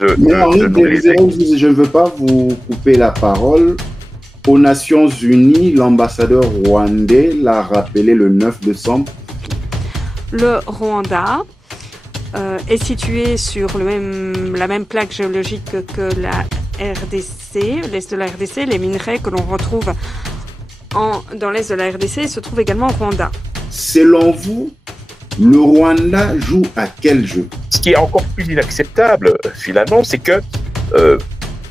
Mais Henri de nous les Désiré, je ne veux pas vous couper la parole. Aux Nations Unies, l'ambassadeur rwandais l'a rappelé le 9 décembre. Le Rwanda est situé sur la même plaque géologique que la RDC, l'est de la RDC. Les minerais que l'on retrouve dans l'est de la RDC se trouvent également au Rwanda. Selon vous, le Rwanda joue à quel jeu? Ce qui est encore plus inacceptable, finalement, c'est que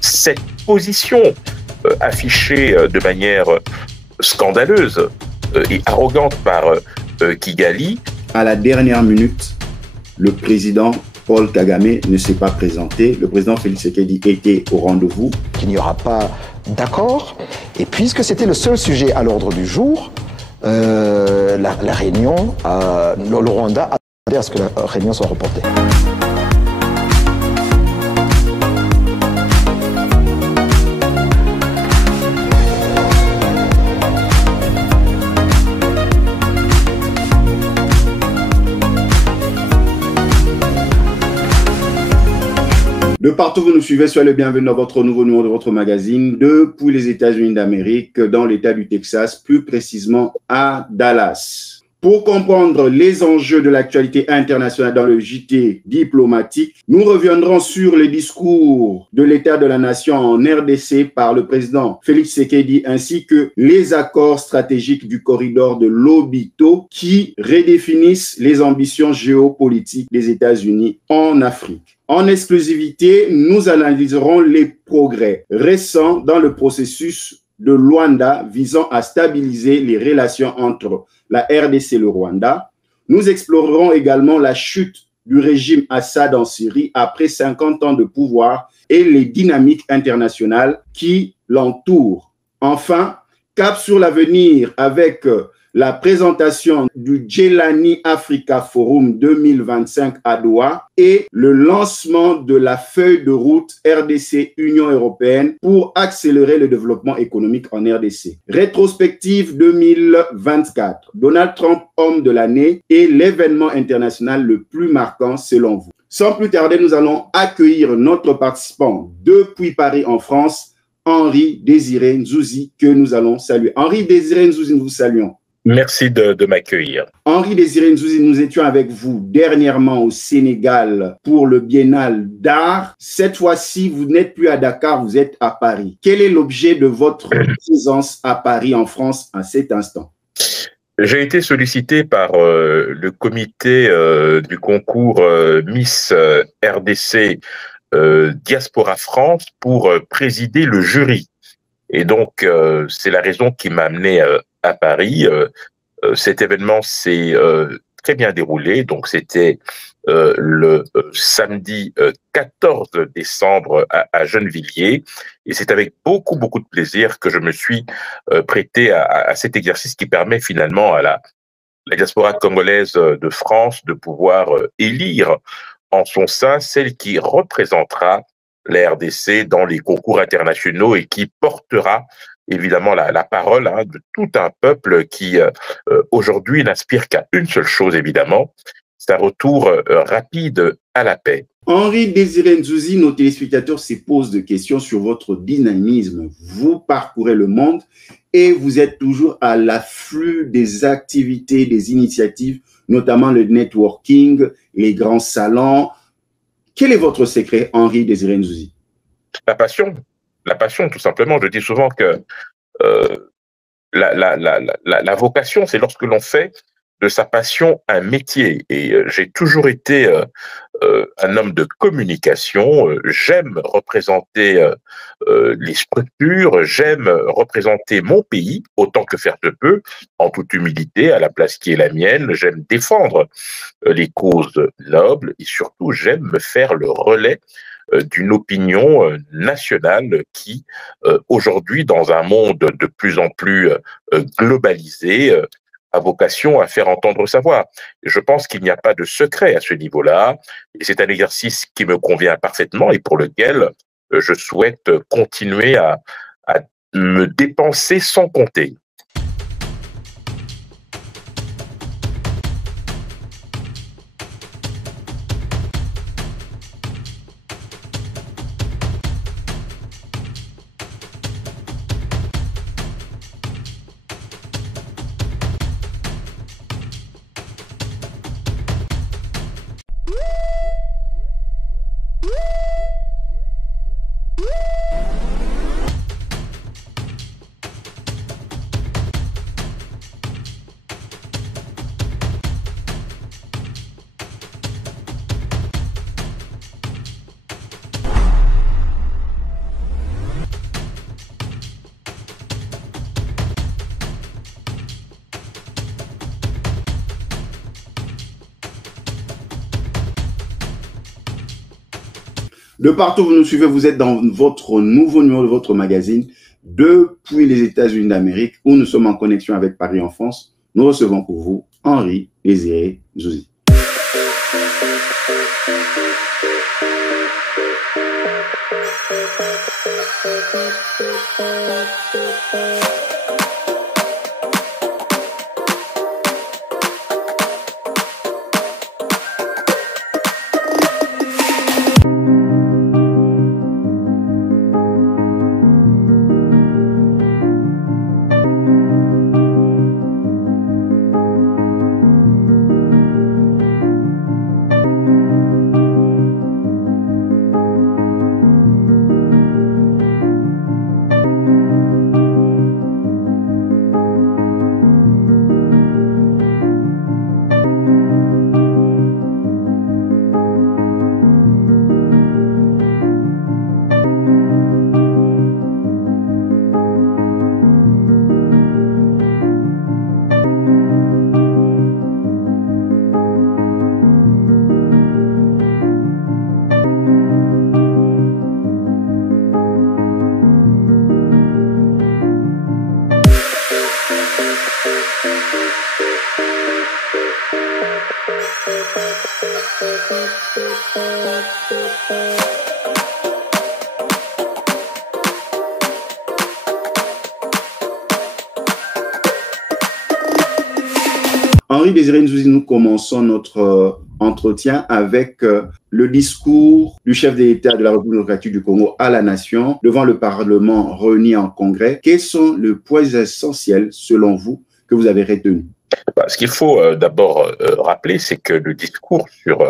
cette position affichée de manière scandaleuse et arrogante par Kigali. À la dernière minute, le président Paul Kagame ne s'est pas présenté. Le président Félix Tshisekedi était au rendez-vous. Il n'y aura pas d'accord. Et puisque c'était le seul sujet à l'ordre du jour, la réunion, le Rwanda a demandé à ce que la réunion soit reportée. De partout vous nous suivez, soyez le bienvenu dans votre nouveau numéro de votre magazine depuis les États-Unis d'Amérique, dans l'État du Texas, plus précisément à Dallas. Pour comprendre les enjeux de l'actualité internationale dans le JT diplomatique, nous reviendrons sur les discours de l'État de la Nation en RDC par le président Félix Tshisekedi ainsi que les accords stratégiques du corridor de Lobito qui redéfinissent les ambitions géopolitiques des États-Unis en Afrique. En exclusivité, nous analyserons les progrès récents dans le processus de Luanda visant à stabiliser les relations entre la RDC et le Rwanda. Nous explorerons également la chute du régime Assad en Syrie après 50 ans de pouvoir et les dynamiques internationales qui l'entourent. Enfin, cap sur l'avenir avec la présentation du Djelani Africa Forum 2025 à Doha et le lancement de la feuille de route RDC-Union européenne pour accélérer le développement économique en RDC. Rétrospective 2024, Donald Trump, homme de l'année, et l'événement international le plus marquant selon vous. Sans plus tarder, nous allons accueillir notre participant depuis Paris en France, Henri Désiré Nzouzi, que nous allons saluer. Henri Désiré Nzouzi, nous vous saluons. Merci de m'accueillir. Henri Désiré Nzouzi, nous étions avec vous dernièrement au Sénégal pour le Biennale d'art. Cette fois-ci, vous n'êtes plus à Dakar, vous êtes à Paris. Quel est l'objet de votre présence à Paris, en France, à cet instant? J'ai été sollicité par le comité du concours Miss RDC Diaspora France pour présider le jury. Et donc, c'est la raison qui m'a amené à Paris. Cet événement s'est très bien déroulé. Donc, c'était le samedi 14 décembre à Gennevilliers. Et c'est avec beaucoup de plaisir que je me suis prêté à cet exercice qui permet finalement à la diaspora congolaise de France de pouvoir élire en son sein celle qui représentera la RDC dans les concours internationaux et qui portera évidemment la parole de tout un peuple qui aujourd'hui n'aspire qu'à une seule chose évidemment, c'est un retour rapide à la paix. Henri Désiré Nzouzi, nos téléspectateurs se posent des questions sur votre dynamisme. Vous parcourez le monde et vous êtes toujours à l'afflux des activités, des initiatives, notamment le networking, les grands salons. Quel est votre secret, Henri Désiré Nzouzi? La passion tout simplement. Je dis souvent que la vocation, c'est lorsque l'on fait de sa passion un métier. Et j'ai toujours été un homme de communication. J'aime représenter les structures, j'aime représenter mon pays autant que faire se peut, en toute humilité, à la place qui est la mienne. J'aime défendre les causes nobles et surtout j'aime me faire le relais d'une opinion nationale qui, aujourd'hui, dans un monde de plus en plus globalisé, a vocation à faire entendre sa voix. Et je pense qu'il n'y a pas de secret à ce niveau-là, et c'est un exercice qui me convient parfaitement et pour lequel je souhaite continuer à me dépenser sans compter. De partout où vous nous suivez, vous êtes dans votre nouveau numéro de votre magazine depuis les États-Unis d'Amérique, où nous sommes en connexion avec Paris en France. Nous recevons pour vous Henri Désiré Nzouzi. Henri Désiré Nzouzi, nous commençons notre entretien avec le discours du chef de l'État de la République démocratique du Congo à la nation devant le Parlement réuni en congrès. Quels sont les points essentiels, selon vous, que vous avez retenus? Ce qu'il faut d'abord rappeler, c'est que le discours sur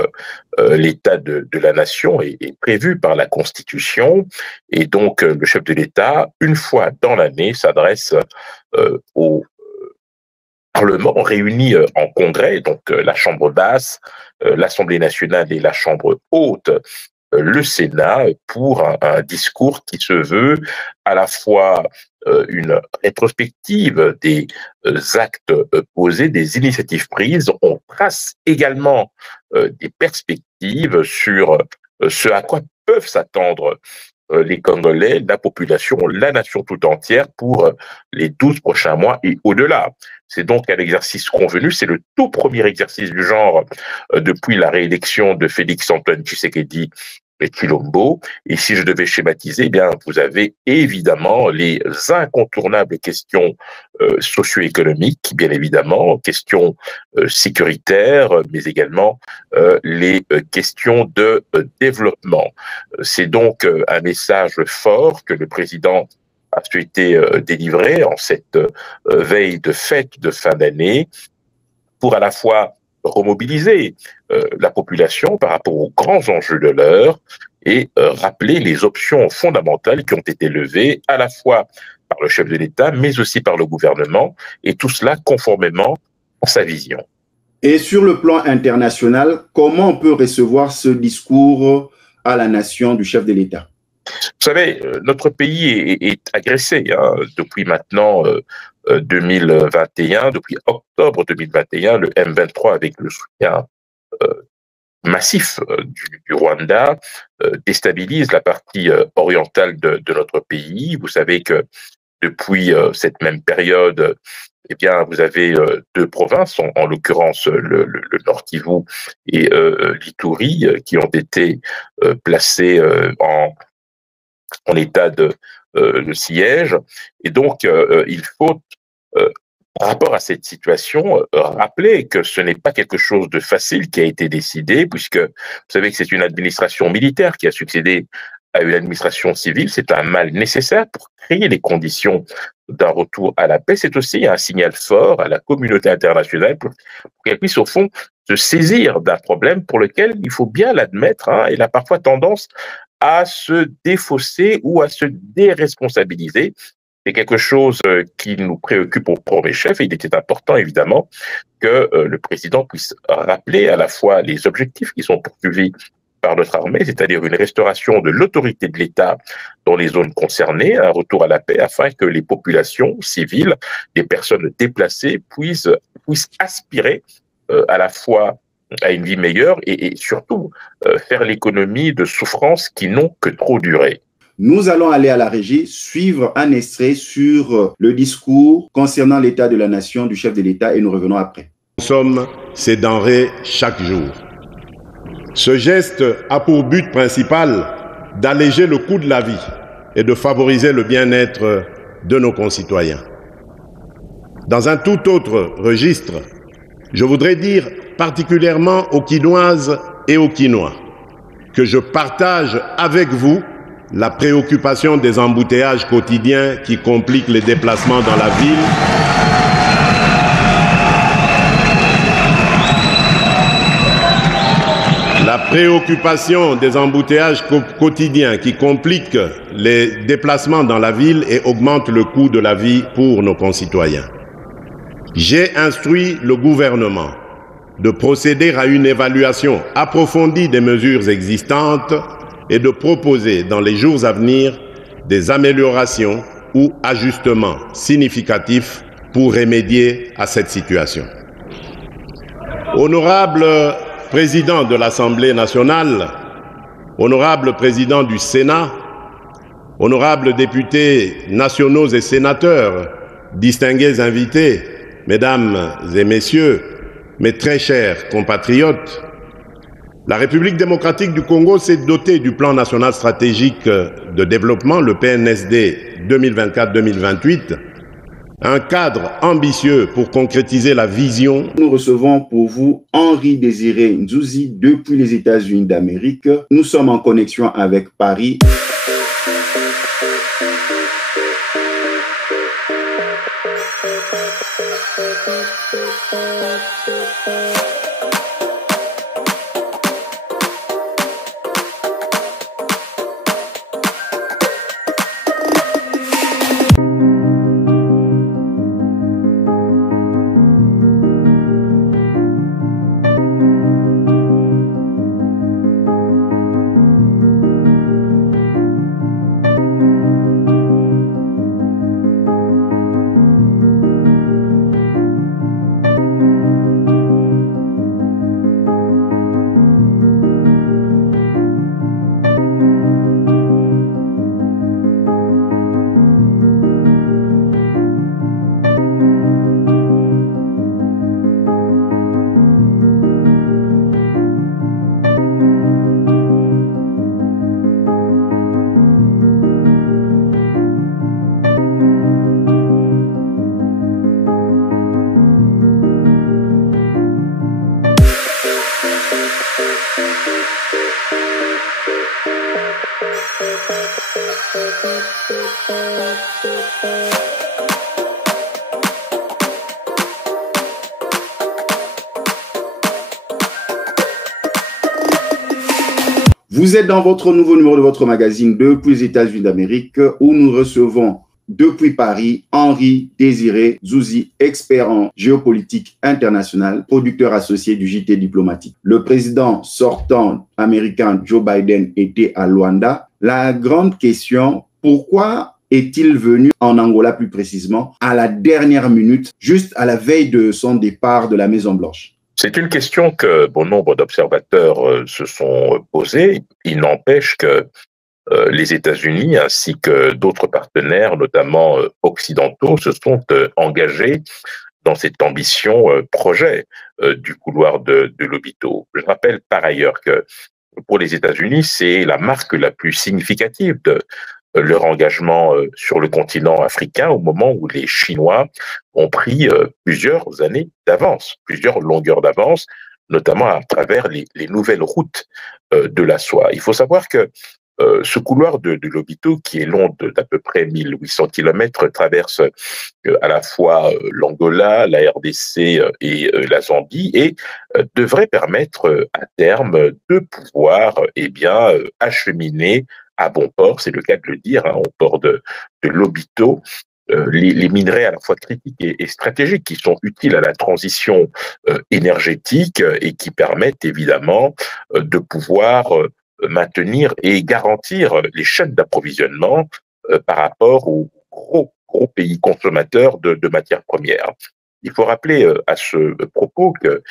l'état de la nation est prévu par la Constitution, et donc le chef de l'État, une fois dans l'année, s'adresse au Parlement réuni en congrès, donc la Chambre basse, l'Assemblée nationale et la Chambre haute, le Sénat, pour un discours qui se veut à la fois une rétrospective des actes posés, des initiatives prises. On trace également des perspectives sur ce à quoi peuvent s'attendre les Congolais, la population, la nation tout entière pour les 12 prochains mois et au-delà. C'est donc un exercice convenu, c'est le tout premier exercice du genre depuis la réélection de Félix-Antoine Tshisekedi et Tshilombo. Et si je devais schématiser, eh bien, vous avez évidemment les incontournables questions socio-économiques, bien évidemment, questions sécuritaires, mais également les questions de développement. C'est donc un message fort que le président a souhaité délivrer en cette veille de fête de fin d'année pour à la fois remobiliser la population par rapport aux grands enjeux de l'heure et rappeler les options fondamentales qui ont été levées à la fois par le chef de l'État, mais aussi par le gouvernement, et tout cela conformément à sa vision. Et sur le plan international, comment on peut recevoir ce discours à la nation du chef de l'État? Vous savez, notre pays est agressé depuis maintenant 2021, depuis octobre 2021, le M23 avec le soutien massif du Rwanda déstabilise la partie orientale de notre pays. Vous savez que depuis cette même période, eh bien, vous avez deux provinces, en l'occurrence le Nord Kivu et l'Ituri, qui ont été placées en état de siège. Et donc, il faut, par rapport à cette situation, rappeler que ce n'est pas quelque chose de facile qui a été décidé, puisque vous savez que c'est une administration militaire qui a succédé à une administration civile. C'est un mal nécessaire pour créer les conditions d'un retour à la paix. C'est aussi un signal fort à la communauté internationale pour qu'elle puisse, au fond, se saisir d'un problème pour lequel, il faut bien l'admettre, elle a parfois tendance à se défausser ou à se déresponsabiliser. C'est quelque chose qui nous préoccupe au premier chef, et il était important, évidemment, que le président puisse rappeler à la fois les objectifs qui sont poursuivis par notre armée, c'est-à-dire une restauration de l'autorité de l'État dans les zones concernées, un retour à la paix, afin que les populations civiles, les personnes déplacées puissent aspirer à la fois à une vie meilleure et surtout faire l'économie de souffrances qui n'ont que trop duré. Nous allons aller à la régie suivre un extrait sur le discours concernant l'état de la nation du chef de l'État et nous revenons après. Nous consomme ces denrées chaque jour. Ce geste a pour but principal d'alléger le coût de la vie et de favoriser le bien-être de nos concitoyens. Dans un tout autre registre, je voudrais dire particulièrement aux Quinoises et aux Quinois que je partage avec vous la préoccupation des embouteillages quotidiens qui compliquent les déplacements dans la ville. La préoccupation des embouteillages quotidiens qui compliquent les déplacements dans la ville et augmentent le coût de la vie pour nos concitoyens. J'ai instruit le gouvernement de procéder à une évaluation approfondie des mesures existantes et de proposer dans les jours à venir des améliorations ou ajustements significatifs pour remédier à cette situation. Honorable Président de l'Assemblée nationale, honorable Président du Sénat, honorables députés nationaux et sénateurs, distingués invités, Mesdames et Messieurs, mes très chers compatriotes, la République démocratique du Congo s'est dotée du plan national stratégique de développement, le PNSD 2024-2028, un cadre ambitieux pour concrétiser la vision. Nous recevons pour vous Henri Désiré Nzouzi depuis les États-Unis d'Amérique. Nous sommes en connexion avec Paris. Vous êtes dans votre nouveau numéro de votre magazine depuis les États-Unis d'Amérique où nous recevons depuis Paris Henri Désiré Nzouzi, expert en géopolitique internationale, producteur associé du JT diplomatique. Le président sortant américain Joe Biden était à Luanda. La grande question, pourquoi est-il venu en Angola plus précisément à la dernière minute, juste à la veille de son départ de la Maison-Blanche? C'est une question que bon nombre d'observateurs se sont posées. Il n'empêche que les États-Unis ainsi que d'autres partenaires, notamment occidentaux, se sont engagés dans cette ambition projet du couloir de Lobito. Je rappelle par ailleurs que pour les États-Unis, c'est la marque la plus significative de leur engagement sur le continent africain au moment où les Chinois ont pris plusieurs années d'avance, plusieurs longueurs d'avance, notamment à travers les nouvelles routes de la soie. Il faut savoir que ce couloir de Lobito, qui est long d'à peu près 1800 km, traverse à la fois l'Angola, la RDC et la Zambie et devrait permettre à terme de pouvoir acheminer à bon port, c'est le cas de le dire, au port de Lobito, les minerais à la fois critiques et stratégiques qui sont utiles à la transition énergétique et qui permettent évidemment de pouvoir maintenir et garantir les chaînes d'approvisionnement par rapport aux gros pays consommateurs de matières premières. Il faut rappeler à ce propos que,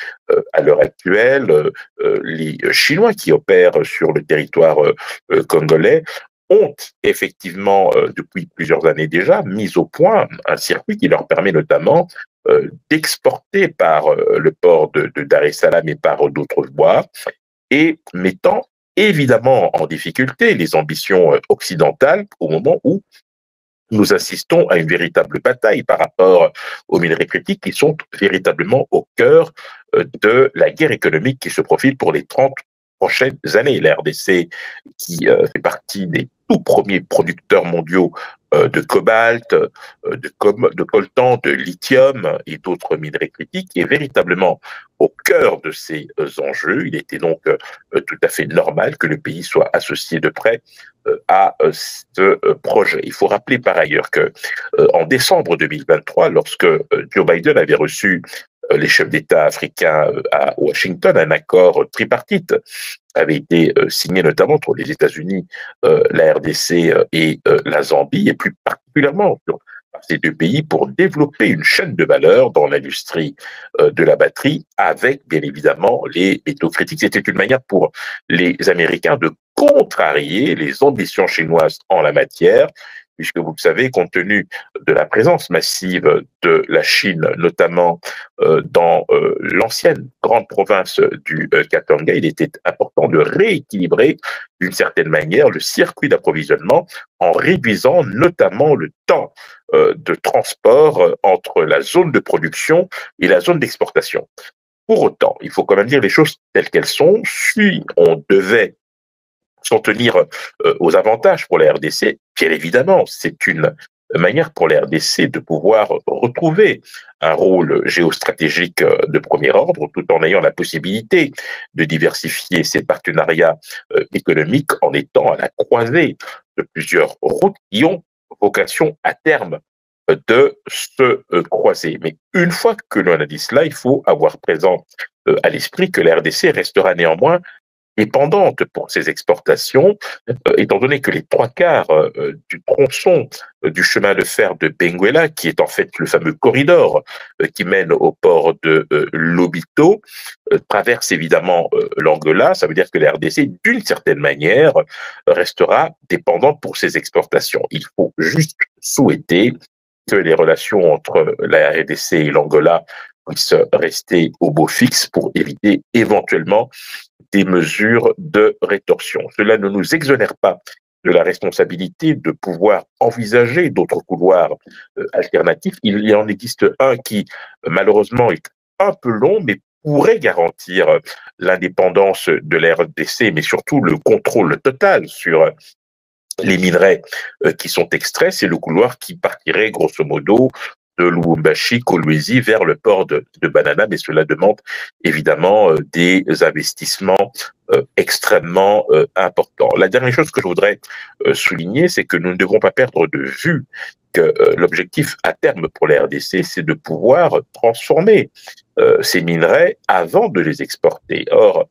à l'heure actuelle, les Chinois qui opèrent sur le territoire congolais ont effectivement, depuis plusieurs années déjà, mis au point un circuit qui leur permet notamment d'exporter par le port de Dar es Salaam et par d'autres voies, et mettant évidemment en difficulté les ambitions occidentales au moment où nous assistons à une véritable bataille par rapport aux minerais critiques qui sont véritablement au cœur de la guerre économique qui se profile pour les 30 prochaines années. La RDC, qui fait partie des tout premiers producteurs mondiaux de cobalt, de coltan, de lithium et d'autres minerais critiques, est véritablement au cœur de ces enjeux. Il était donc tout à fait normal que le pays soit associé de près à ce projet. Il faut rappeler par ailleurs que en décembre 2023, lorsque Joe Biden avait reçu les chefs d'État africains à Washington, un accord tripartite avait été signé notamment entre les États-Unis, la RDC et la Zambie, et plus particulièrement par ces deux pays pour développer une chaîne de valeur dans l'industrie de la batterie avec, bien évidemment, les métaux critiques. C'était une manière pour les Américains de contrarier les ambitions chinoises en la matière, puisque vous le savez, compte tenu de la présence massive de la Chine, notamment dans l'ancienne grande province du Katanga, il était important de rééquilibrer d'une certaine manière le circuit d'approvisionnement en réduisant notamment le temps de transport entre la zone de production et la zone d'exportation. Pour autant, il faut quand même dire les choses telles qu'elles sont. Si on devait s'en tenir aux avantages pour la RDC, bien évidemment, c'est une manière pour la RDC de pouvoir retrouver un rôle géostratégique de premier ordre, tout en ayant la possibilité de diversifier ses partenariats économiques en étant à la croisée de plusieurs routes qui ont vocation à terme de se croiser. Mais une fois que l'on a dit cela, il faut avoir présent à l'esprit que la RDC restera néanmoins dépendante pour ses exportations, étant donné que les 3/4 du tronçon du chemin de fer de Benguela, qui est en fait le fameux corridor qui mène au port de Lobito, traverse évidemment l'Angola. Ça veut dire que la RDC, d'une certaine manière, restera dépendante pour ses exportations. Il faut juste souhaiter que les relations entre la RDC et l'Angola puissent rester au beau fixe pour éviter éventuellement des mesures de rétorsion. Cela ne nous exonère pas de la responsabilité de pouvoir envisager d'autres couloirs alternatifs. Il y en existe un qui, malheureusement, est un peu long, mais pourrait garantir l'indépendance de la RDC, mais surtout le contrôle total sur les minerais qui sont extraits. C'est le couloir qui partirait, grosso modo, de Lubumbashi, Kolwezi, vers le port de Banana, mais cela demande évidemment des investissements extrêmement importants. La dernière chose que je voudrais souligner, c'est que nous ne devons pas perdre de vue que l'objectif à terme pour la RDC, c'est de pouvoir transformer ces minerais avant de les exporter. Or,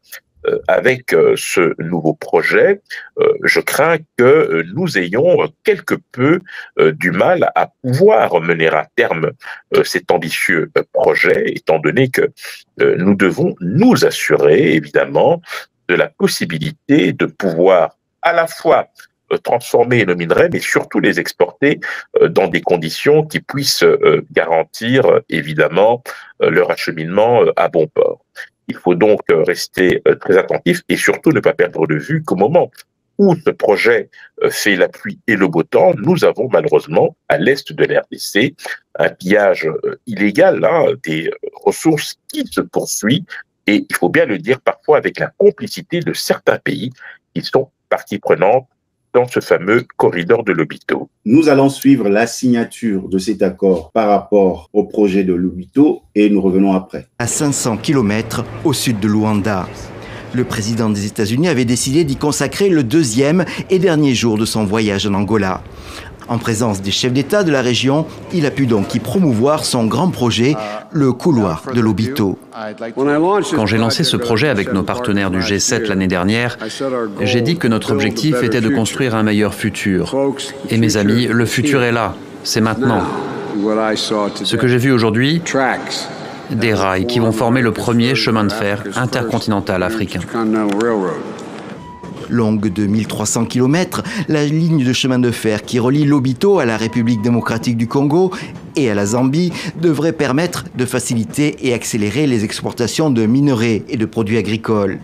avec ce nouveau projet, je crains que nous ayons quelque peu du mal à pouvoir mener à terme cet ambitieux projet, étant donné que nous devons nous assurer, évidemment, de la possibilité de pouvoir à la fois transformer nos minerais, mais surtout les exporter dans des conditions qui puissent garantir, évidemment, leur acheminement à bon port. Il faut donc rester très attentif et surtout ne pas perdre de vue qu'au moment où ce projet fait la pluie et le beau temps, nous avons malheureusement à l'est de la RDC un pillage illégal des ressources qui se poursuit, et il faut bien le dire, parfois avec la complicité de certains pays qui sont partie prenante dans ce fameux corridor de Lobito. Nous allons suivre la signature de cet accord par rapport au projet de Lobito et nous revenons après. À 500 km au sud de Luanda, le président des États-Unis avait décidé d'y consacrer le deuxième et dernier jour de son voyage en Angola. En présence des chefs d'État de la région, il a pu donc y promouvoir son grand projet, le couloir de Lobito. Quand j'ai lancé ce projet avec nos partenaires du G7 l'année dernière, j'ai dit que notre objectif était de construire un meilleur futur. Et mes amis, le futur est là, c'est maintenant. Ce que j'ai vu aujourd'hui, des rails qui vont former le premier chemin de fer intercontinental africain. Longue de 1300 km, la ligne de chemin de fer qui relie Lobito à la République démocratique du Congo et à la Zambie devrait permettre de faciliter et accélérer les exportations de minerais et de produits agricoles.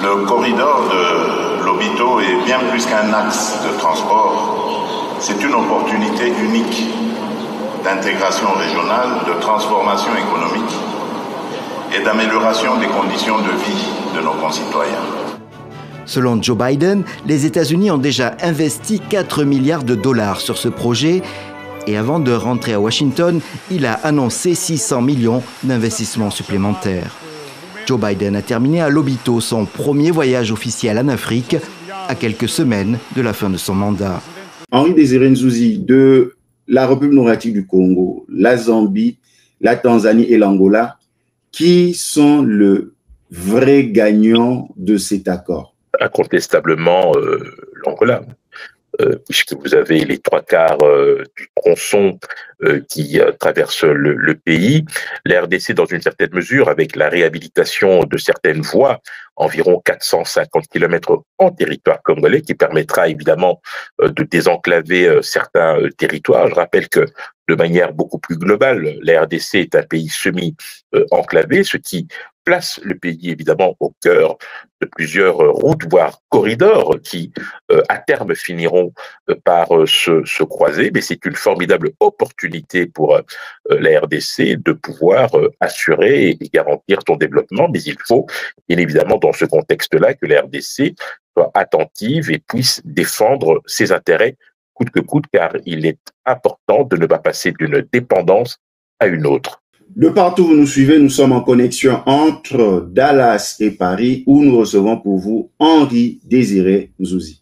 Le corridor de Lobito est bien plus qu'un axe de transport. C'est une opportunité unique d'intégration régionale, de transformation économique et d'amélioration des conditions de vie de nos concitoyens. Selon Joe Biden, les États-Unis ont déjà investi 4 milliards de dollars sur ce projet et avant de rentrer à Washington, il a annoncé 600 millions d'investissements supplémentaires. Joe Biden a terminé à Lobito son premier voyage officiel en Afrique à quelques semaines de la fin de son mandat. Henri Désiré Nzuzi, de la République démocratique du Congo, la Zambie, la Tanzanie et l'Angola, qui sont le vrai gagnant de cet accord? Incontestablement l'Angola, puisque vous avez les 3/4 du tronçon qui traverse le pays. La RDC, dans une certaine mesure, avec la réhabilitation de certaines voies, environ 450 km en territoire congolais, qui permettra évidemment de désenclaver certains territoires. Je rappelle que de manière beaucoup plus globale, la RDC est un pays semi-enclavé, ce qui place le pays évidemment au cœur de plusieurs routes, voire corridors, qui à terme finiront par se croiser. Mais c'est une formidable opportunité pour la RDC de pouvoir assurer et garantir son développement. Mais il faut bien évidemment dans ce contexte-là que la RDC soit attentive et puisse défendre ses intérêts coûte que coûte, car il est important de ne pas passer d'une dépendance à une autre. De partout où vous nous suivez, nous sommes en connexion entre Dallas et Paris, où nous recevons pour vous Henri Désiré Nzuzi.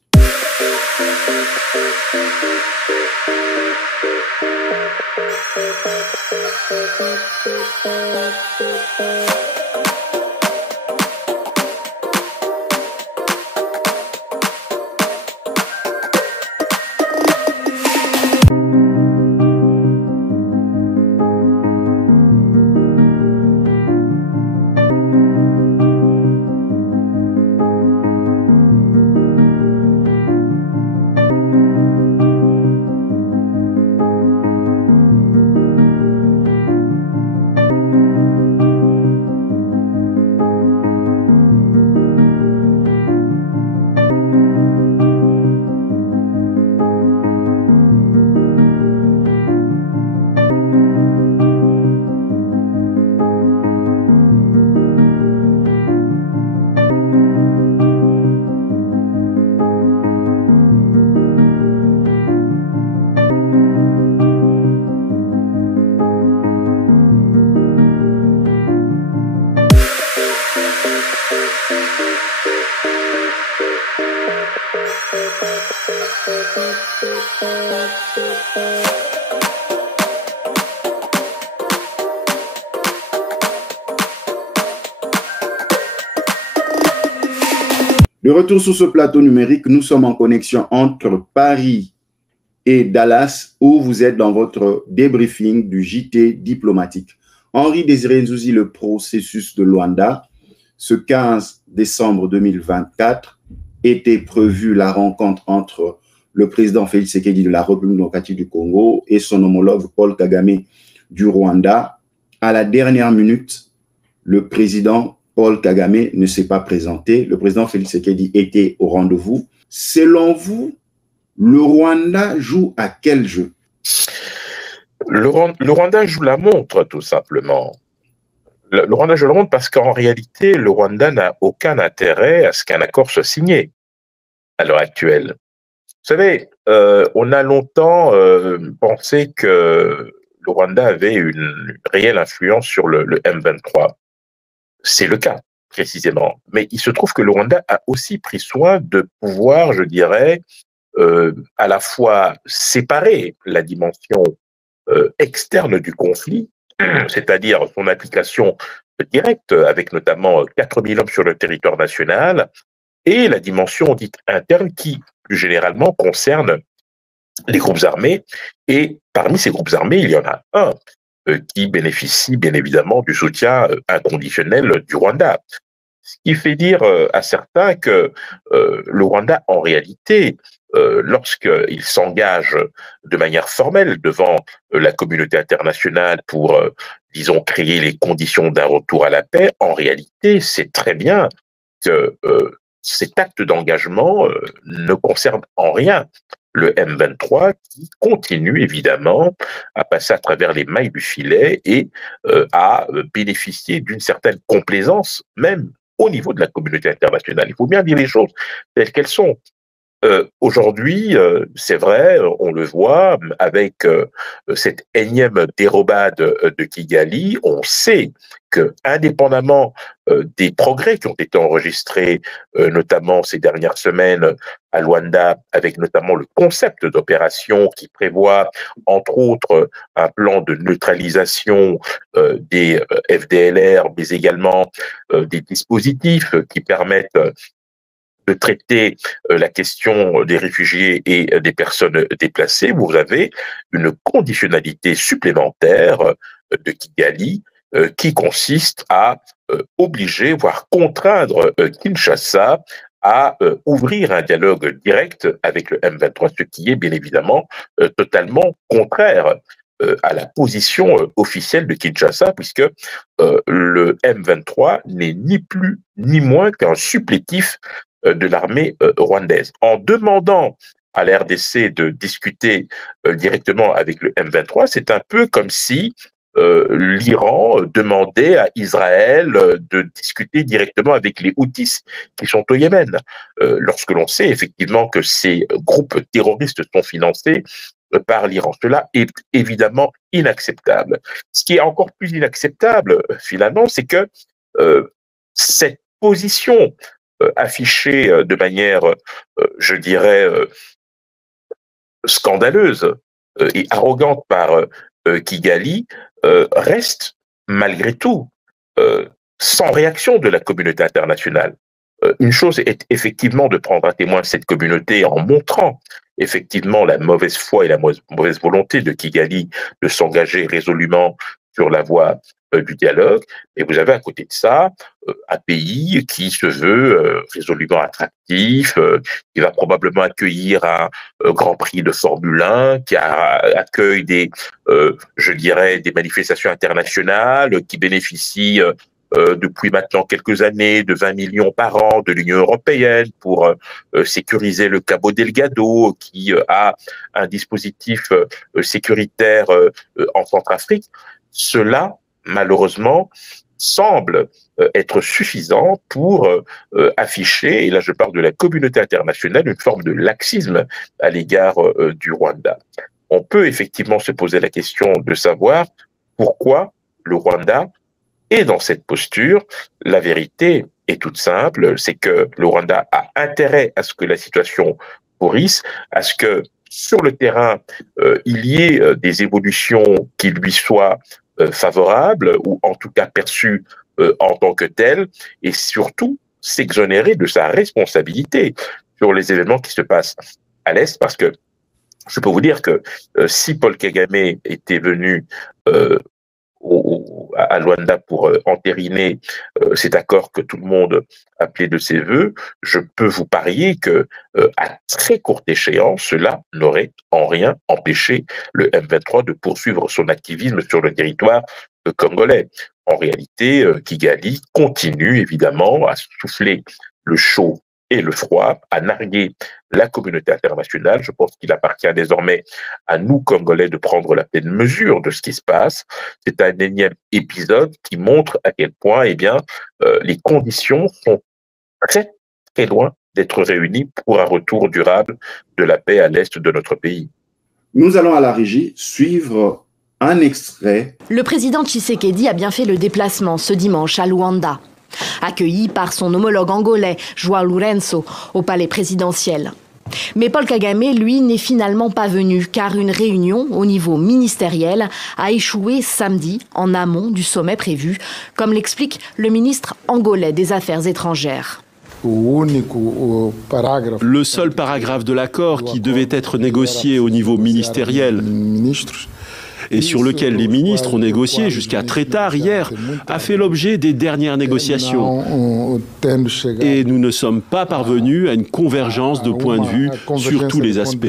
De retour sur ce plateau numérique, nous sommes en connexion entre Paris et Dallas, où vous êtes dans votre débriefing du JT diplomatique. Henri Désiré Nzuzi, le processus de Luanda, ce 15 décembre 2024, était prévu la rencontre entre le président Félix Tshisekedi de la République démocratique du Congo et son homologue Paul Kagame du Rwanda. À la dernière minute, le président Paul Kagame ne s'est pas présenté. Le président Félix Tshisekedi était au rendez-vous. Selon vous, le Rwanda joue à quel jeu? Le Rwanda joue la montre, tout simplement. Le Rwanda joue la montre parce qu'en réalité, le Rwanda n'a aucun intérêt à ce qu'un accord soit signé à l'heure actuelle. Vous savez, on a longtemps pensé que le Rwanda avait une réelle influence sur le M23. C'est le cas, précisément. Mais il se trouve que le Rwanda a aussi pris soin de pouvoir, je dirais, à la fois séparer la dimension externe du conflit, c'est-à-dire son application directe, avec notamment 4000 hommes sur le territoire national, et la dimension dite interne qui, plus généralement, concerne les groupes armés. Et parmi ces groupes armés, il y en a un qui bénéficie bien évidemment du soutien inconditionnel du Rwanda. Ce qui fait dire à certains que le Rwanda, en réalité, lorsqu'il s'engage de manière formelle devant la communauté internationale pour, disons, créer les conditions d'un retour à la paix, en réalité, c'est très bien que cet acte d'engagement ne concerne en rien le M23 qui continue évidemment à passer à travers les mailles du filet et à bénéficier d'une certaine complaisance, même au niveau de la communauté internationale. Il faut bien dire les choses telles qu'elles sont. Aujourd'hui, c'est vrai, on le voit, avec cette énième dérobade de Kigali, on sait que, indépendamment des progrès qui ont été enregistrés, notamment ces dernières semaines à Luanda, avec notamment le concept d'opération qui prévoit, entre autres, un plan de neutralisation des FDLR, mais également des dispositifs qui permettent de traiter la question des réfugiés et des personnes déplacées, vous avez une conditionnalité supplémentaire de Kigali qui consiste à obliger, voire contraindre Kinshasa à ouvrir un dialogue direct avec le M23, ce qui est bien évidemment totalement contraire à la position officielle de Kinshasa, puisque le M23 n'est ni plus ni moins qu'un supplétif de l'armée rwandaise. En demandant à la RDC de discuter directement avec le M23, c'est un peu comme si l'Iran demandait à Israël de discuter directement avec les Houthis qui sont au Yémen. Lorsque l'on sait effectivement que ces groupes terroristes sont financés par l'Iran. Cela est évidemment inacceptable. Ce qui est encore plus inacceptable, finalement, c'est que cette position affichée de manière, je dirais, scandaleuse et arrogante par Kigali, reste malgré tout sans réaction de la communauté internationale. Une chose est effectivement de prendre à témoin cette communauté en montrant effectivement la mauvaise foi et la mauvaise volonté de Kigali de s'engager résolument sur la voie du dialogue, et vous avez à côté de ça un pays qui se veut résolument attractif, qui va probablement accueillir un Grand Prix de Formule 1, qui accueille des, je dirais, des manifestations internationales, qui bénéficie depuis maintenant quelques années de 20 millions par an de l'Union européenne pour sécuriser le Cabo Delgado, qui a un dispositif sécuritaire en Centrafrique. Cela, malheureusement, semble être suffisant pour afficher, et là je parle de la communauté internationale, une forme de laxisme à l'égard du Rwanda. On peut effectivement se poser la question de savoir pourquoi le Rwanda est dans cette posture. La vérité est toute simple, c'est que le Rwanda a intérêt à ce que la situation pourrisse, à ce que sur le terrain, il y ait des évolutions qui lui soient favorables, ou en tout cas perçues en tant que telles, et surtout s'exonérer de sa responsabilité sur les événements qui se passent à l'Est, parce que je peux vous dire que si Paul Kagame était venu à Luanda pour entériner cet accord que tout le monde appelait de ses voeux, je peux vous parier que à très courte échéance, cela n'aurait en rien empêché le M23 de poursuivre son activisme sur le territoire congolais. En réalité, Kigali continue évidemment à souffler le chaud et le froid, à narguer la communauté internationale. Je pense qu'il appartient désormais à nous, Congolais, de prendre la pleine mesure de ce qui se passe. C'est un énième épisode qui montre à quel point les conditions sont très, très loin d'être réunies pour un retour durable de la paix à l'est de notre pays. Nous allons à la régie suivre un extrait. Le président Tshisekedi a bien fait le déplacement ce dimanche à Luanda, accueilli par son homologue angolais, João Lourenço, au palais présidentiel. Mais Paul Kagame, lui, n'est finalement pas venu, car une réunion au niveau ministériel a échoué samedi en amont du sommet prévu, comme l'explique le ministre angolais des Affaires étrangères. Le seul paragraphe de l'accord qui devait être négocié au niveau ministériel et sur lequel les ministres ont négocié jusqu'à très tard hier, a fait l'objet des dernières négociations. Et nous ne sommes pas parvenus à une convergence de points de vue sur tous les aspects.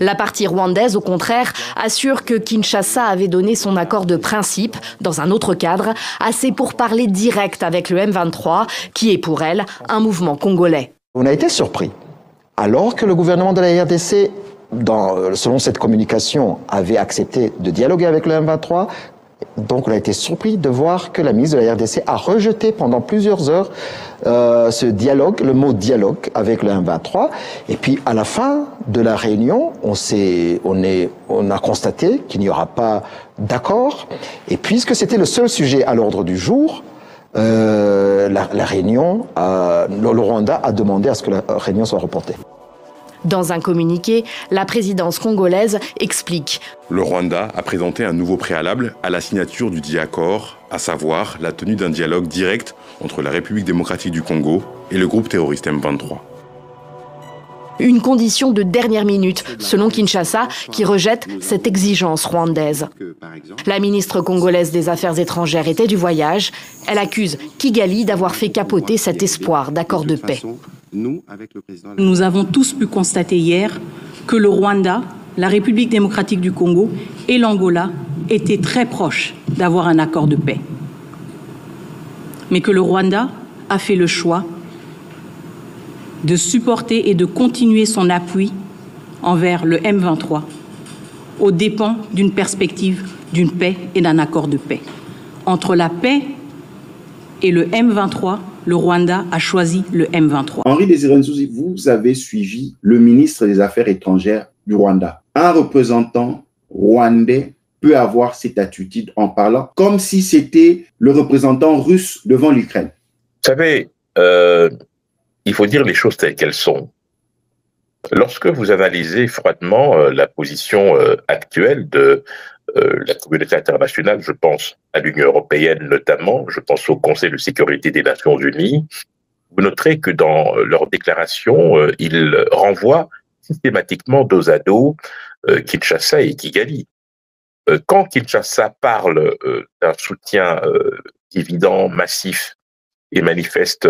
La partie rwandaise, au contraire, assure que Kinshasa avait donné son accord de principe, dans un autre cadre, assez pour parler direct avec le M23, qui est pour elle un mouvement congolais. On a été surpris. Alors que le gouvernement de la RDC, selon cette communication, avait accepté de dialoguer avec le M23, donc on a été surpris de voir que la ministre de la RDC a rejeté pendant plusieurs heures ce dialogue, le mot dialogue avec le M23. Et puis à la fin de la réunion, on a constaté qu'il n'y aura pas d'accord. Et puisque c'était le seul sujet à l'ordre du jour, la réunion, le Rwanda a demandé à ce que la réunion soit reportée. Dans un communiqué, la présidence congolaise explique. Le Rwanda a présenté un nouveau préalable à la signature du dit accord, à savoir la tenue d'un dialogue direct entre la République démocratique du Congo et le groupe terroriste M23. Une condition de dernière minute, selon Kinshasa, qui rejette cette exigence rwandaise. La ministre congolaise des Affaires étrangères était du voyage. Elle accuse Kigali d'avoir fait capoter cet espoir d'accord de paix. Nous avons tous pu constater hier que le Rwanda, la République démocratique du Congo et l'Angola étaient très proches d'avoir un accord de paix. Mais que le Rwanda a fait le choix de supporter et de continuer son appui envers le M23 aux dépens d'une perspective d'une paix et d'un accord de paix. Entre la paix et le M23, le Rwanda a choisi le M23. Henri Désiré Nzuzi, vous avez suivi le ministre des Affaires étrangères du Rwanda. Un représentant rwandais peut avoir cette attitude en parlant comme si c'était le représentant russe devant l'Ukraine. Vous savez, il faut dire les choses telles qu'elles sont. Lorsque vous analysez froidement la position actuelle de la communauté internationale, je pense à l'Union européenne notamment, je pense au Conseil de sécurité des Nations Unies, vous noterez que dans leurs déclarations, ils renvoient systématiquement dos à dos Kinshasa et Kigali. Quand Kinshasa parle d'un soutien évident, massif et manifeste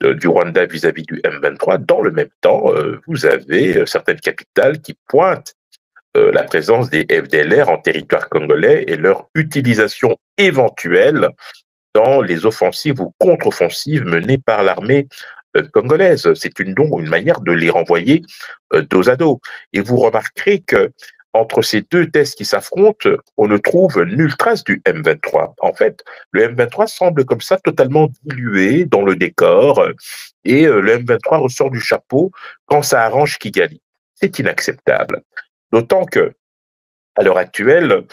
du Rwanda vis-à-vis du M23, dans le même temps, vous avez certaines capitales qui pointent la présence des FDLR en territoire congolais et leur utilisation éventuelle dans les offensives ou contre-offensives menées par l'armée congolaise. C'est donc une manière de les renvoyer dos à dos. Et vous remarquerez que entre ces deux thèses qui s'affrontent, on ne trouve nulle trace du M23. En fait, le M23 semble comme ça totalement dilué dans le décor et le M23 ressort du chapeau quand ça arrange Kigali. C'est inacceptable. D'autant que, à l'heure actuelle,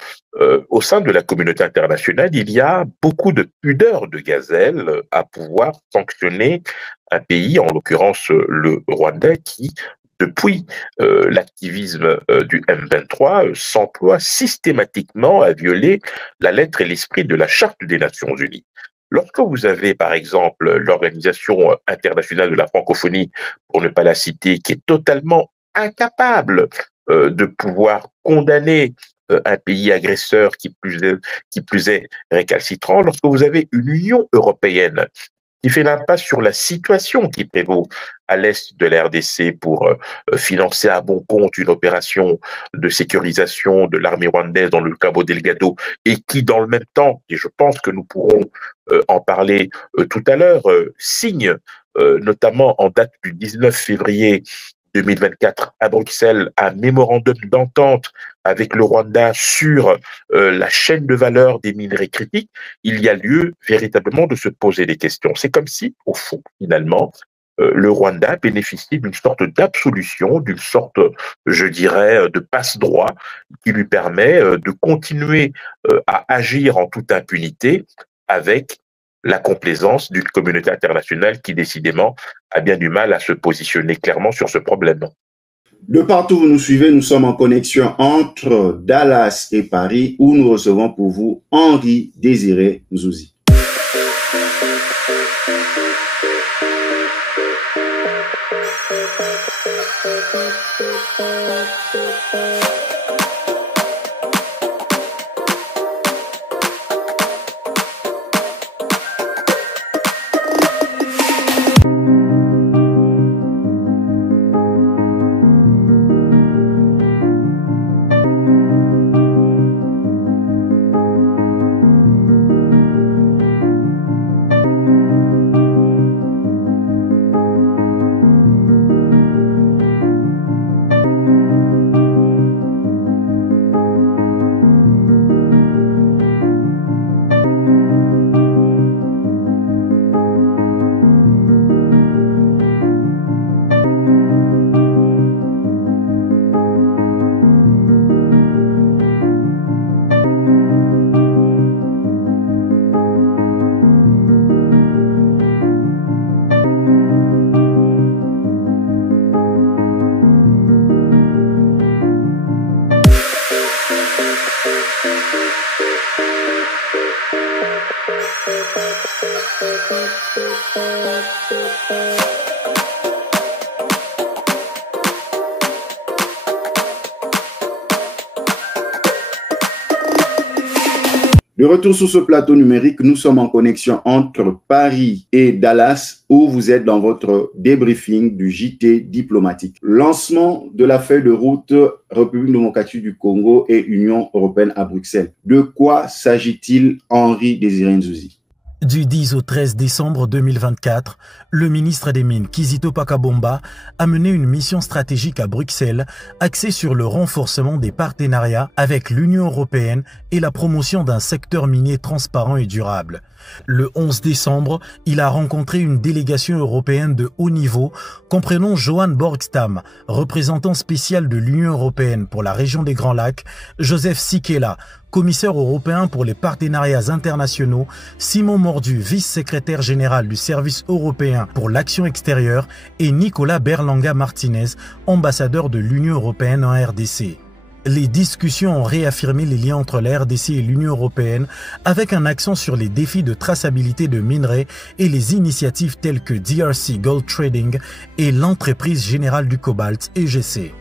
au sein de la communauté internationale, il y a beaucoup de pudeur de gazelle à pouvoir sanctionner un pays, en l'occurrence le Rwanda, qui, depuis l'activisme du M23, s'emploie systématiquement à violer la lettre et l'esprit de la Charte des Nations Unies. Lorsque vous avez, par exemple, l'Organisation internationale de la francophonie, pour ne pas la citer, qui est totalement incapable de pouvoir condamner un pays agresseur qui plus est récalcitrant, lorsque vous avez une Union européenne qui fait l'impasse sur la situation qui prévaut à l'est de la RDC pour financer à bon compte une opération de sécurisation de l'armée rwandaise dans le Cabo Delgado et qui, dans le même temps, et je pense que nous pourrons en parler tout à l'heure, signe notamment en date du 19 février 2024 à Bruxelles un mémorandum d'entente avec le Rwanda sur la chaîne de valeur des minerais critiques, il y a lieu véritablement de se poser des questions. C'est comme si, au fond, finalement, le Rwanda bénéficie d'une sorte d'absolution, d'une sorte, je dirais, de passe-droit qui lui permet de continuer à agir en toute impunité avec la complaisance d'une communauté internationale qui, décidément, a bien du mal à se positionner clairement sur ce problème. De partout où vous nous suivez, nous sommes en connexion entre Dallas et Paris, où nous recevons pour vous Henri Désiré Nzuzi. De retour sur ce plateau numérique, nous sommes en connexion entre Paris et Dallas, où vous êtes dans votre débriefing du JT diplomatique. Lancement de la feuille de route République démocratique du Congo et Union européenne à Bruxelles. De quoi s'agit-il, Henri Désiré Nzouzi? Du 10 au 13 décembre 2024, le ministre des Mines, Kizito Pakabomba, a mené une mission stratégique à Bruxelles axée sur le renforcement des partenariats avec l'Union européenne et la promotion d'un secteur minier transparent et durable. Le 11 décembre, il a rencontré une délégation européenne de haut niveau comprenant Johan Borgstam, représentant spécial de l'Union européenne pour la région des Grands Lacs, Joseph Sikela, commissaire européen pour les partenariats internationaux, Simon Mordu, vice-secrétaire général du service européen pour l'action extérieure et Nicolas Berlanga Martinez, ambassadeur de l'Union européenne en RDC. Les discussions ont réaffirmé les liens entre la RDC et l'Union européenne avec un accent sur les défis de traçabilité de minerais et les initiatives telles que DRC Gold Trading et l'entreprise générale du cobalt EGC.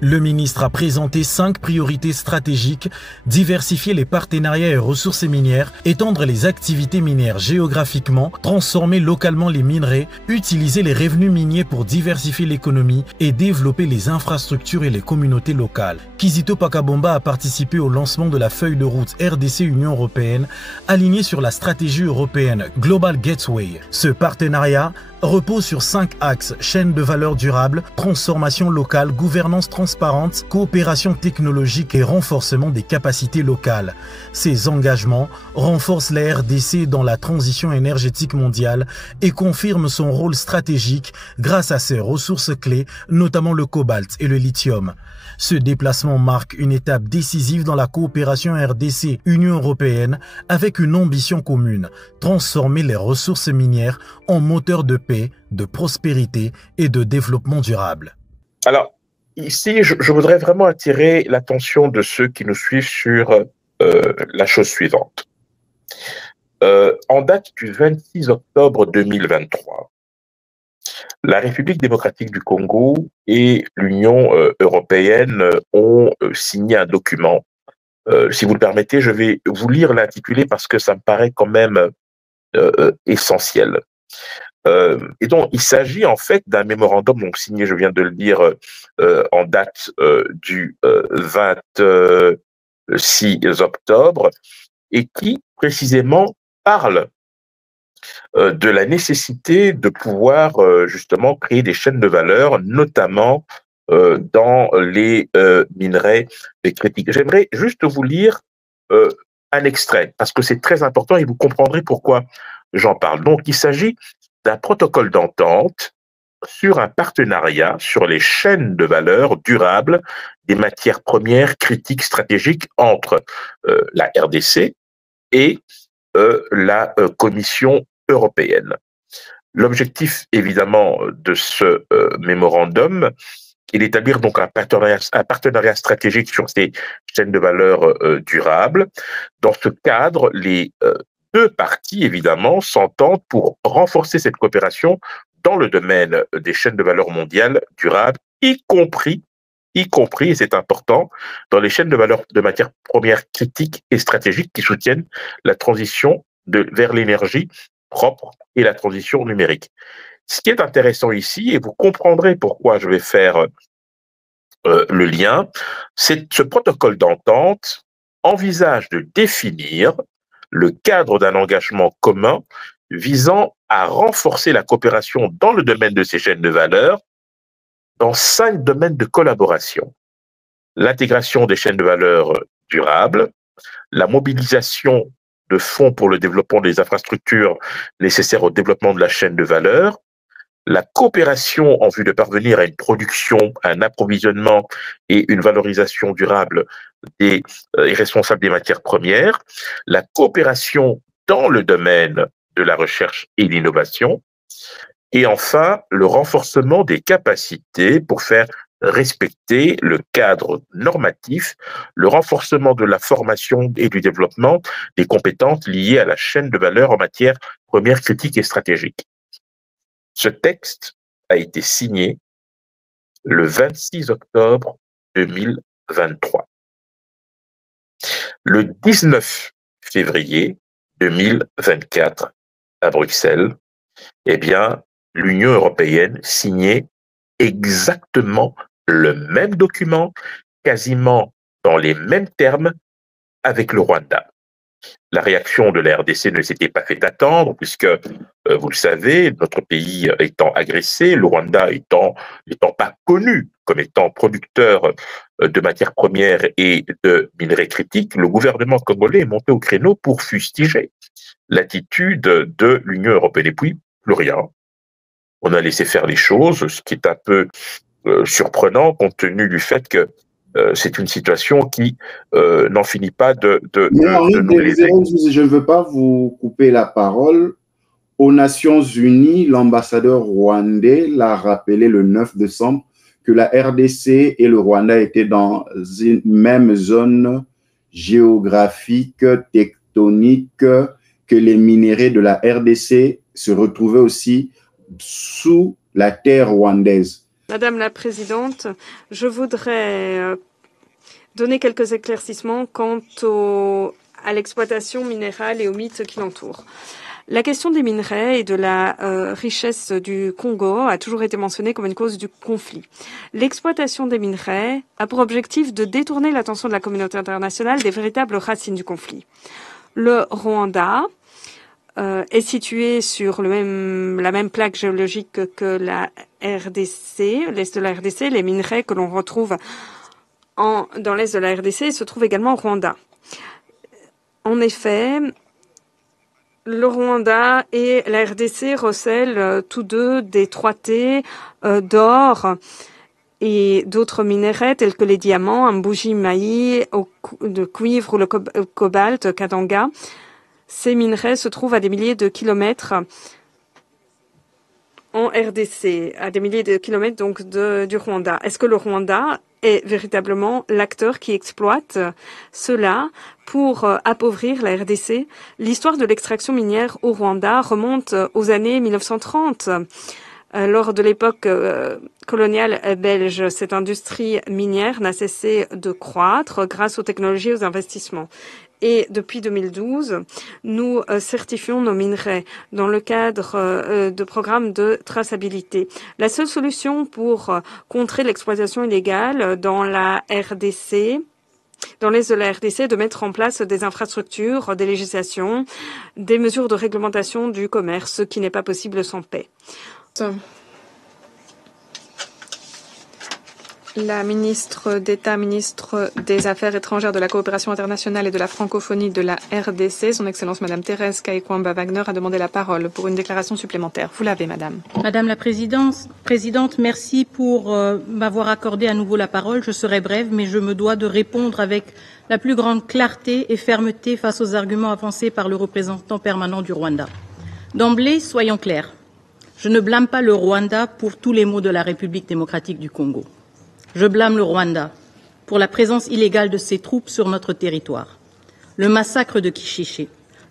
Le ministre a présenté 5 priorités stratégiques: diversifier les partenariats et ressources minières, étendre les activités minières géographiquement, transformer localement les minerais, utiliser les revenus miniers pour diversifier l'économie et développer les infrastructures et les communautés locales. Kizito Pakabomba a participé au lancement de la feuille de route RDC-Union européenne, alignée sur la stratégie européenne Global Gateway. Ce partenariat repose sur 5 axes: chaîne de valeur durable, transformation locale, gouvernance transparente, coopération technologique et renforcement des capacités locales. Ces engagements renforcent la RDC dans la transition énergétique mondiale et confirment son rôle stratégique grâce à ses ressources clés, notamment le cobalt et le lithium. Ce déplacement marque une étape décisive dans la coopération RDC-Union européenne avec une ambition commune: transformer les ressources minières en moteur de paix, de prospérité et de développement durable. Alors, ici, je voudrais vraiment attirer l'attention de ceux qui nous suivent sur la chose suivante. En date du 26 octobre 2023, la République démocratique du Congo et l'Union européenne ont signé un document. Si vous le permettez, je vais vous lire l'intitulé parce que ça me paraît quand même essentiel. Et donc, il s'agit en fait d'un mémorandum donc signé, je viens de le dire, en date du 26 octobre, et qui précisément parle de la nécessité de pouvoir justement créer des chaînes de valeur, notamment dans les minerais critiques. J'aimerais juste vous lire un extrait, parce que c'est très important et vous comprendrez pourquoi j'en parle. Donc, il s'agit d'un protocole d'entente sur un partenariat sur les chaînes de valeur durables des matières premières critiques stratégiques entre la RDC et la Commission européenne. L'objectif, évidemment, de ce mémorandum est d'établir donc un partenariat stratégique sur ces chaînes de valeur durables. Dans ce cadre, les deux parties, évidemment, s'entendent pour renforcer cette coopération dans le domaine des chaînes de valeur mondiales durables y compris, et c'est important, dans les chaînes de valeur de matières premières critiques et stratégiques qui soutiennent la transition vers l'énergie propre et la transition numérique. Ce qui est intéressant ici, et vous comprendrez pourquoi je vais faire le lien, c'est ce protocole d'entente envisage de définir le cadre d'un engagement commun visant à renforcer la coopération dans le domaine de ces chaînes de valeur dans 5 domaines de collaboration. L'intégration des chaînes de valeur durables, la mobilisation de fonds pour le développement des infrastructures nécessaires au développement de la chaîne de valeur, la coopération en vue de parvenir à une production, un approvisionnement et une valorisation durable et responsable des matières premières, la coopération dans le domaine de la recherche et l'innovation, et enfin le renforcement des capacités pour faire respecter le cadre normatif, le renforcement de la formation et du développement des compétences liées à la chaîne de valeur en matière première critique et stratégique. Ce texte a été signé le 26 octobre 2023. Le 19 février 2024, à Bruxelles, eh bien, l'Union européenne signait exactement le même document, quasiment dans les mêmes termes, avec le Rwanda. La réaction de la RDC ne s'était pas fait attendre, puisque, vous le savez, notre pays étant agressé, le Rwanda étant pas connu comme étant producteur de matières premières et de minerais critiques, le gouvernement congolais est monté au créneau pour fustiger l'attitude de l'Union européenne. Et puis, plus rien. On a laissé faire les choses, ce qui est un peu surprenant compte tenu du fait que c'est une situation qui n'en finit pas de nous léser. Je ne veux pas vous couper la parole. Aux Nations Unies, l'ambassadeur rwandais l'a rappelé le 9 décembre que la RDC et le Rwanda étaient dans une même zone géographique, tectonique, que les minéraux de la RDC se retrouvaient aussi sous la terre rwandaise. Madame la Présidente, je voudrais donner quelques éclaircissements quant à l'exploitation minérale et aux mythes qui l'entourent. La question des minerais et de la richesse du Congo a toujours été mentionnée comme une cause du conflit. L'exploitation des minerais a pour objectif de détourner l'attention de la communauté internationale des véritables racines du conflit. Le Rwanda est situé sur la même plaque géologique que la RDC, l'est de la RDC. Les minerais que l'on retrouve dans l'est de la RDC se trouvent également au Rwanda. En effet, le Rwanda et la RDC recèlent tous deux des 3T d'or et d'autres minéraux tels que les diamants, Mbuji-Mayi, de cuivre ou le cobalt, Katanga. Ces minerais se trouvent à des milliers de kilomètres en RDC, à des milliers de kilomètres donc du Rwanda. Est-ce que le Rwanda est véritablement l'acteur qui exploite cela pour appauvrir la RDC? L'histoire de l'extraction minière au Rwanda remonte aux années 1930. Lors de l'époque coloniale belge, cette industrie minière n'a cessé de croître grâce aux technologies et aux investissements. Et depuis 2012, nous certifions nos minerais dans le cadre de programmes de traçabilité. La seule solution pour contrer l'exploitation illégale dans la RDC, dans l'est de la RDC, est de mettre en place des infrastructures, des législations, des mesures de réglementation du commerce, ce qui n'est pas possible sans paix. La ministre d'État, ministre des Affaires étrangères, de la coopération internationale et de la francophonie de la RDC, son Excellence Madame Thérèse Kayikwamba-Wagner, a demandé la parole pour une déclaration supplémentaire. Vous l'avez, Madame. Madame la Présidente, merci pour m'avoir accordé à nouveau la parole. Je serai brève, mais je me dois de répondre avec la plus grande clarté et fermeté face aux arguments avancés par le représentant permanent du Rwanda. D'emblée, soyons clairs. Je ne blâme pas le Rwanda pour tous les maux de la République démocratique du Congo. Je blâme le Rwanda pour la présence illégale de ses troupes sur notre territoire, le massacre de Kishishe,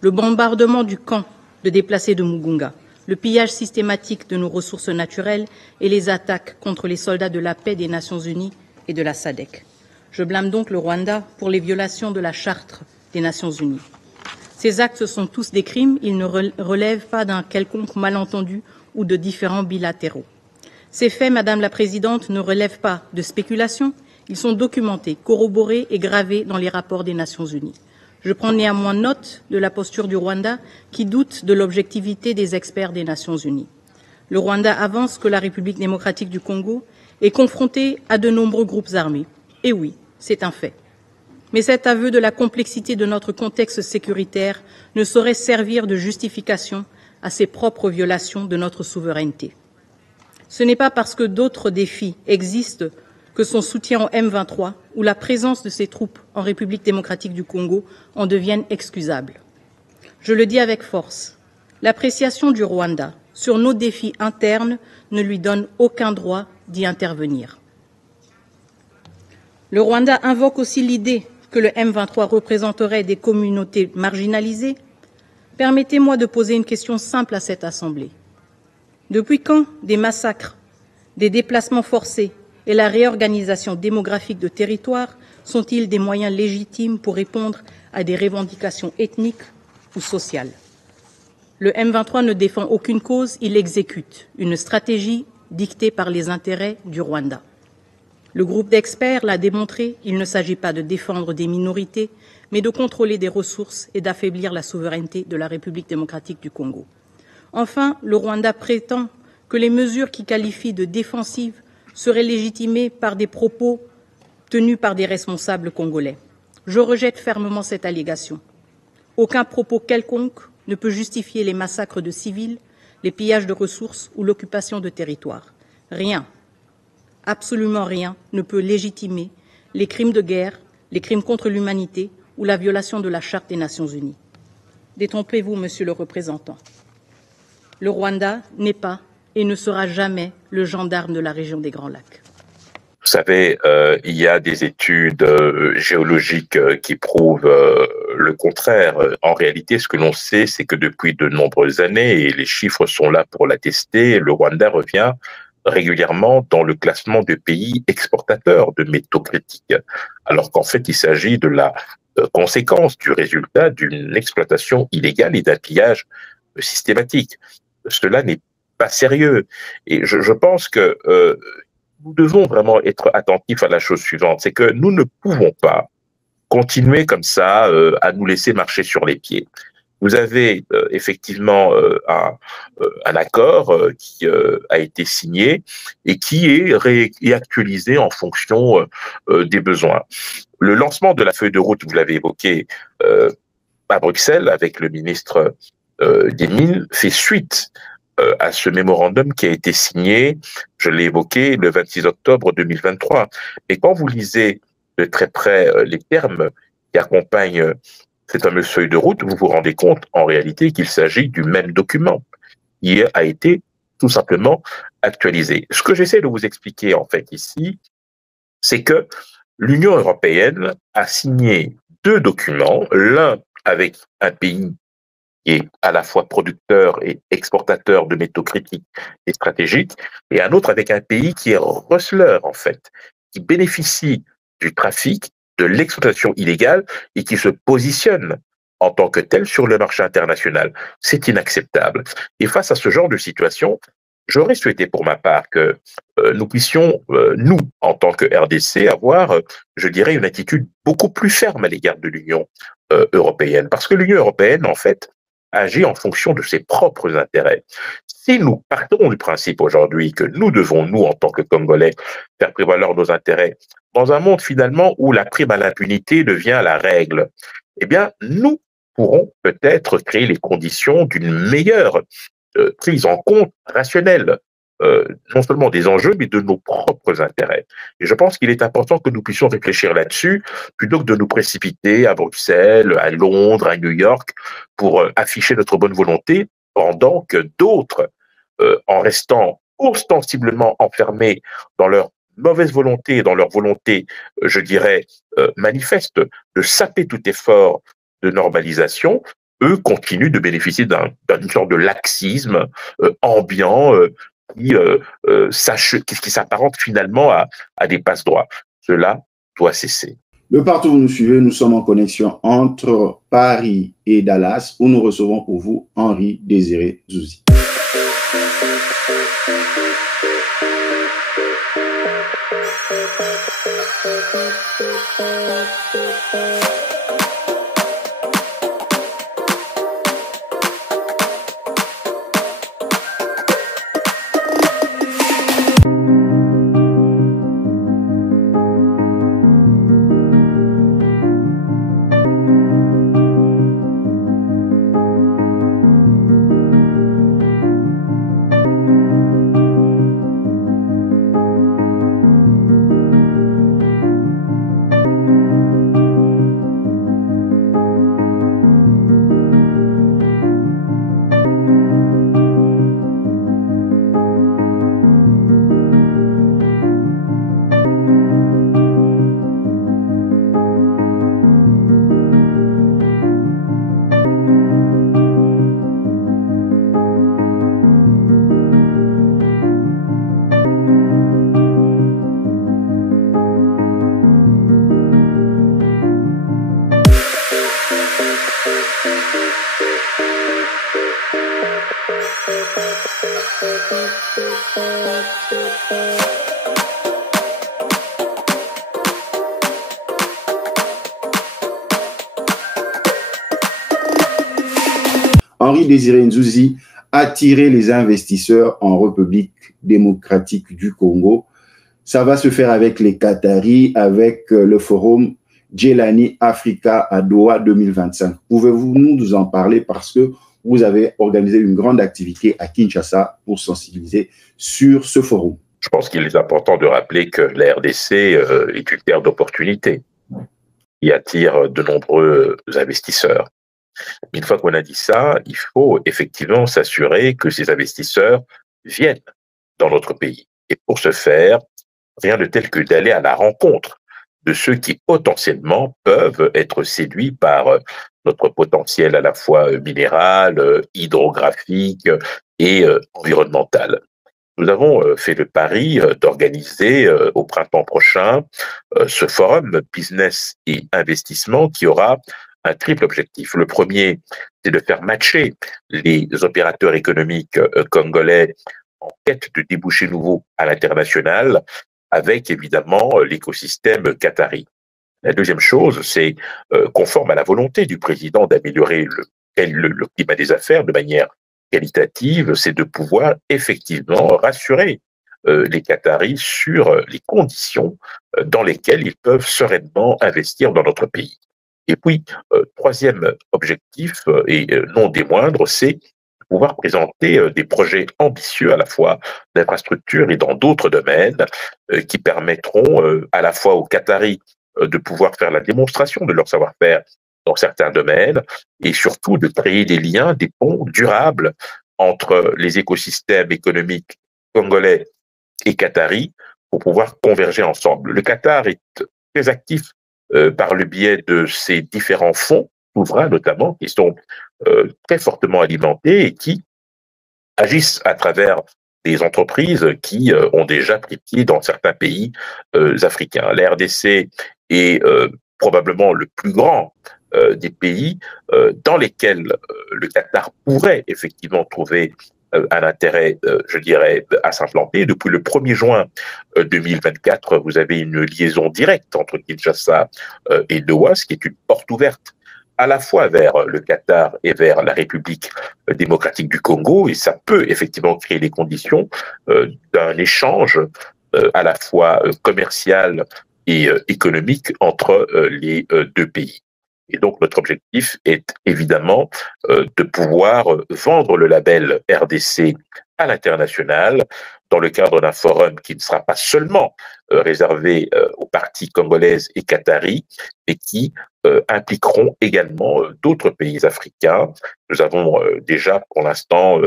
le bombardement du camp de déplacés de Mugunga, le pillage systématique de nos ressources naturelles et les attaques contre les soldats de la paix des Nations Unies et de la SADC. Je blâme donc le Rwanda pour les violations de la Charte des Nations Unies. Ces actes sont tous des crimes, ils ne relèvent pas d'un quelconque malentendu ou de différends bilatéraux. Ces faits, Madame la Présidente, ne relèvent pas de spéculation, ils sont documentés, corroborés et gravés dans les rapports des Nations Unies. Je prends néanmoins note de la posture du Rwanda qui doute de l'objectivité des experts des Nations Unies. Le Rwanda avance que la République démocratique du Congo est confrontée à de nombreux groupes armés. Et oui, c'est un fait. Mais cet aveu de la complexité de notre contexte sécuritaire ne saurait servir de justification à ses propres violations de notre souveraineté. Ce n'est pas parce que d'autres défis existent que son soutien au M23 ou la présence de ses troupes en République démocratique du Congo en deviennent excusables. Je le dis avec force, l'appréciation du Rwanda sur nos défis internes ne lui donne aucun droit d'y intervenir. Le Rwanda invoque aussi l'idée que le M23 représenterait des communautés marginalisées. Permettez-moi de poser une question simple à cette Assemblée. Depuis quand des massacres, des déplacements forcés et la réorganisation démographique de territoires sont-ils des moyens légitimes pour répondre à des revendications ethniques ou sociales? Le M23 ne défend aucune cause, il exécute une stratégie dictée par les intérêts du Rwanda. Le groupe d'experts l'a démontré, il ne s'agit pas de défendre des minorités, mais de contrôler des ressources et d'affaiblir la souveraineté de la République démocratique du Congo. Enfin, le Rwanda prétend que les mesures qu'il qualifie de défensives seraient légitimées par des propos tenus par des responsables congolais. Je rejette fermement cette allégation. Aucun propos quelconque ne peut justifier les massacres de civils, les pillages de ressources ou l'occupation de territoires. Rien, absolument rien, ne peut légitimer les crimes de guerre, les crimes contre l'humanité ou la violation de la Charte des Nations Unies. Détrompez-vous, Monsieur le représentant. Le Rwanda n'est pas et ne sera jamais le gendarme de la région des Grands Lacs. Vous savez, il y a des études géologiques qui prouvent le contraire. En réalité, ce que l'on sait, c'est que depuis de nombreuses années, et les chiffres sont là pour l'attester, le Rwanda revient régulièrement dans le classement de pays exportateurs de métaux critiques, alors qu'en fait, il s'agit de la conséquence du résultat d'une exploitation illégale et d'un pillage systématique. Cela n'est pas sérieux. Et je pense que nous devons vraiment être attentifs à la chose suivante, c'est que nous ne pouvons pas continuer comme ça à nous laisser marcher sur les pieds. Vous avez effectivement un accord qui a été signé et qui est réactualisé en fonction des besoins. Le lancement de la feuille de route, vous l'avez évoqué à Bruxelles avec le ministre des Mines, fait suite à ce mémorandum qui a été signé, je l'ai évoqué, le 26 octobre 2023. Et quand vous lisez de très près les termes qui accompagnent cette fameuse feuille de route, vous vous rendez compte en réalité qu'il s'agit du même document qui a été tout simplement actualisé. Ce que j'essaie de vous expliquer en fait ici, c'est que l'Union européenne a signé deux documents, l'un avec un pays qui est à la fois producteur et exportateur de métaux critiques et stratégiques, et un autre avec un pays qui est receleur, en fait, qui bénéficie du trafic, de l'exploitation illégale et qui se positionne en tant que tel sur le marché international. C'est inacceptable. Et face à ce genre de situation, j'aurais souhaité pour ma part que nous puissions, nous, en tant que RDC, avoir, je dirais, une attitude beaucoup plus ferme à l'égard de l'Union européenne. Parce que l'Union européenne, en fait, agit en fonction de ses propres intérêts. Si nous partons du principe aujourd'hui que nous devons, nous, en tant que Congolais, faire prévaloir nos intérêts dans un monde finalement où la prime à l'impunité devient la règle, eh bien, nous pourrons peut-être créer les conditions d'une meilleure prise en compte rationnelle, non seulement des enjeux, mais de nos propres intérêts. Et je pense qu'il est important que nous puissions réfléchir là-dessus, plutôt que de nous précipiter à Bruxelles, à Londres, à New York, pour afficher notre bonne volonté, pendant que d'autres, en restant ostensiblement enfermés dans leur mauvaise volonté, dans leur volonté, je dirais, manifeste, de saper tout effort de normalisation, eux continuent de bénéficier d'une sorte de laxisme ambiant qui s'apparente finalement à des passe-droits. Cela doit cesser. De partout où vous nous suivez, nous sommes en connexion entre Paris et Dallas, où nous recevons pour vous Henri Désiré Zouzi. Henri Désiré Nzouzi, attirer les investisseurs en République démocratique du Congo. Ça va se faire avec les Qataris, avec le forum Djelani Africa à Doha 2025. Pouvez-vous nous en parler parce que vous avez organisé une grande activité à Kinshasa pour sensibiliser sur ce forum? Je pense qu'il est important de rappeler que la RDC est une terre d'opportunités qui attire de nombreux investisseurs. Une fois qu'on a dit ça, il faut effectivement s'assurer que ces investisseurs viennent dans notre pays. Et pour ce faire, rien de tel que d'aller à la rencontre de ceux qui potentiellement peuvent être séduits par notre potentiel à la fois minéral, hydrographique et environnemental. Nous avons fait le pari d'organiser au printemps prochain ce forum business et investissement qui aura un triple objectif. Le premier, c'est de faire matcher les opérateurs économiques congolais en quête de débouchés nouveaux à l'international avec évidemment l'écosystème qatari. La deuxième chose, c'est conforme à la volonté du président d'améliorer le climat des affaires de manière qualitative, c'est de pouvoir effectivement rassurer les Qataris sur les conditions dans lesquelles ils peuvent sereinement investir dans notre pays. Et puis, troisième objectif, et non des moindres, c'est pouvoir présenter des projets ambitieux à la fois d'infrastructures et dans d'autres domaines qui permettront à la fois aux Qataris de pouvoir faire la démonstration de leur savoir-faire dans certains domaines et surtout de créer des liens, des ponts durables entre les écosystèmes économiques congolais et qataris pour pouvoir converger ensemble. Le Qatar est très actif par le biais de ces différents fonds souverains notamment, qui sont très fortement alimentés et qui agissent à travers des entreprises qui ont déjà pris pied dans certains pays africains. La RDC est probablement le plus grand des pays dans lesquels le Qatar pourrait effectivement trouver un intérêt, je dirais, à s'implanter. Depuis le 1er juin 2024, vous avez une liaison directe entre Kinshasa et Doha, ce qui est une porte ouverte à la fois vers le Qatar et vers la République démocratique du Congo, et ça peut effectivement créer les conditions d'un échange à la fois commercial et économique entre les deux pays. Et donc, notre objectif est évidemment de pouvoir vendre le label RDC à l'international dans le cadre d'un forum qui ne sera pas seulement réservé aux parties congolaises et qataris, mais qui impliqueront également d'autres pays africains. Nous avons déjà, pour l'instant,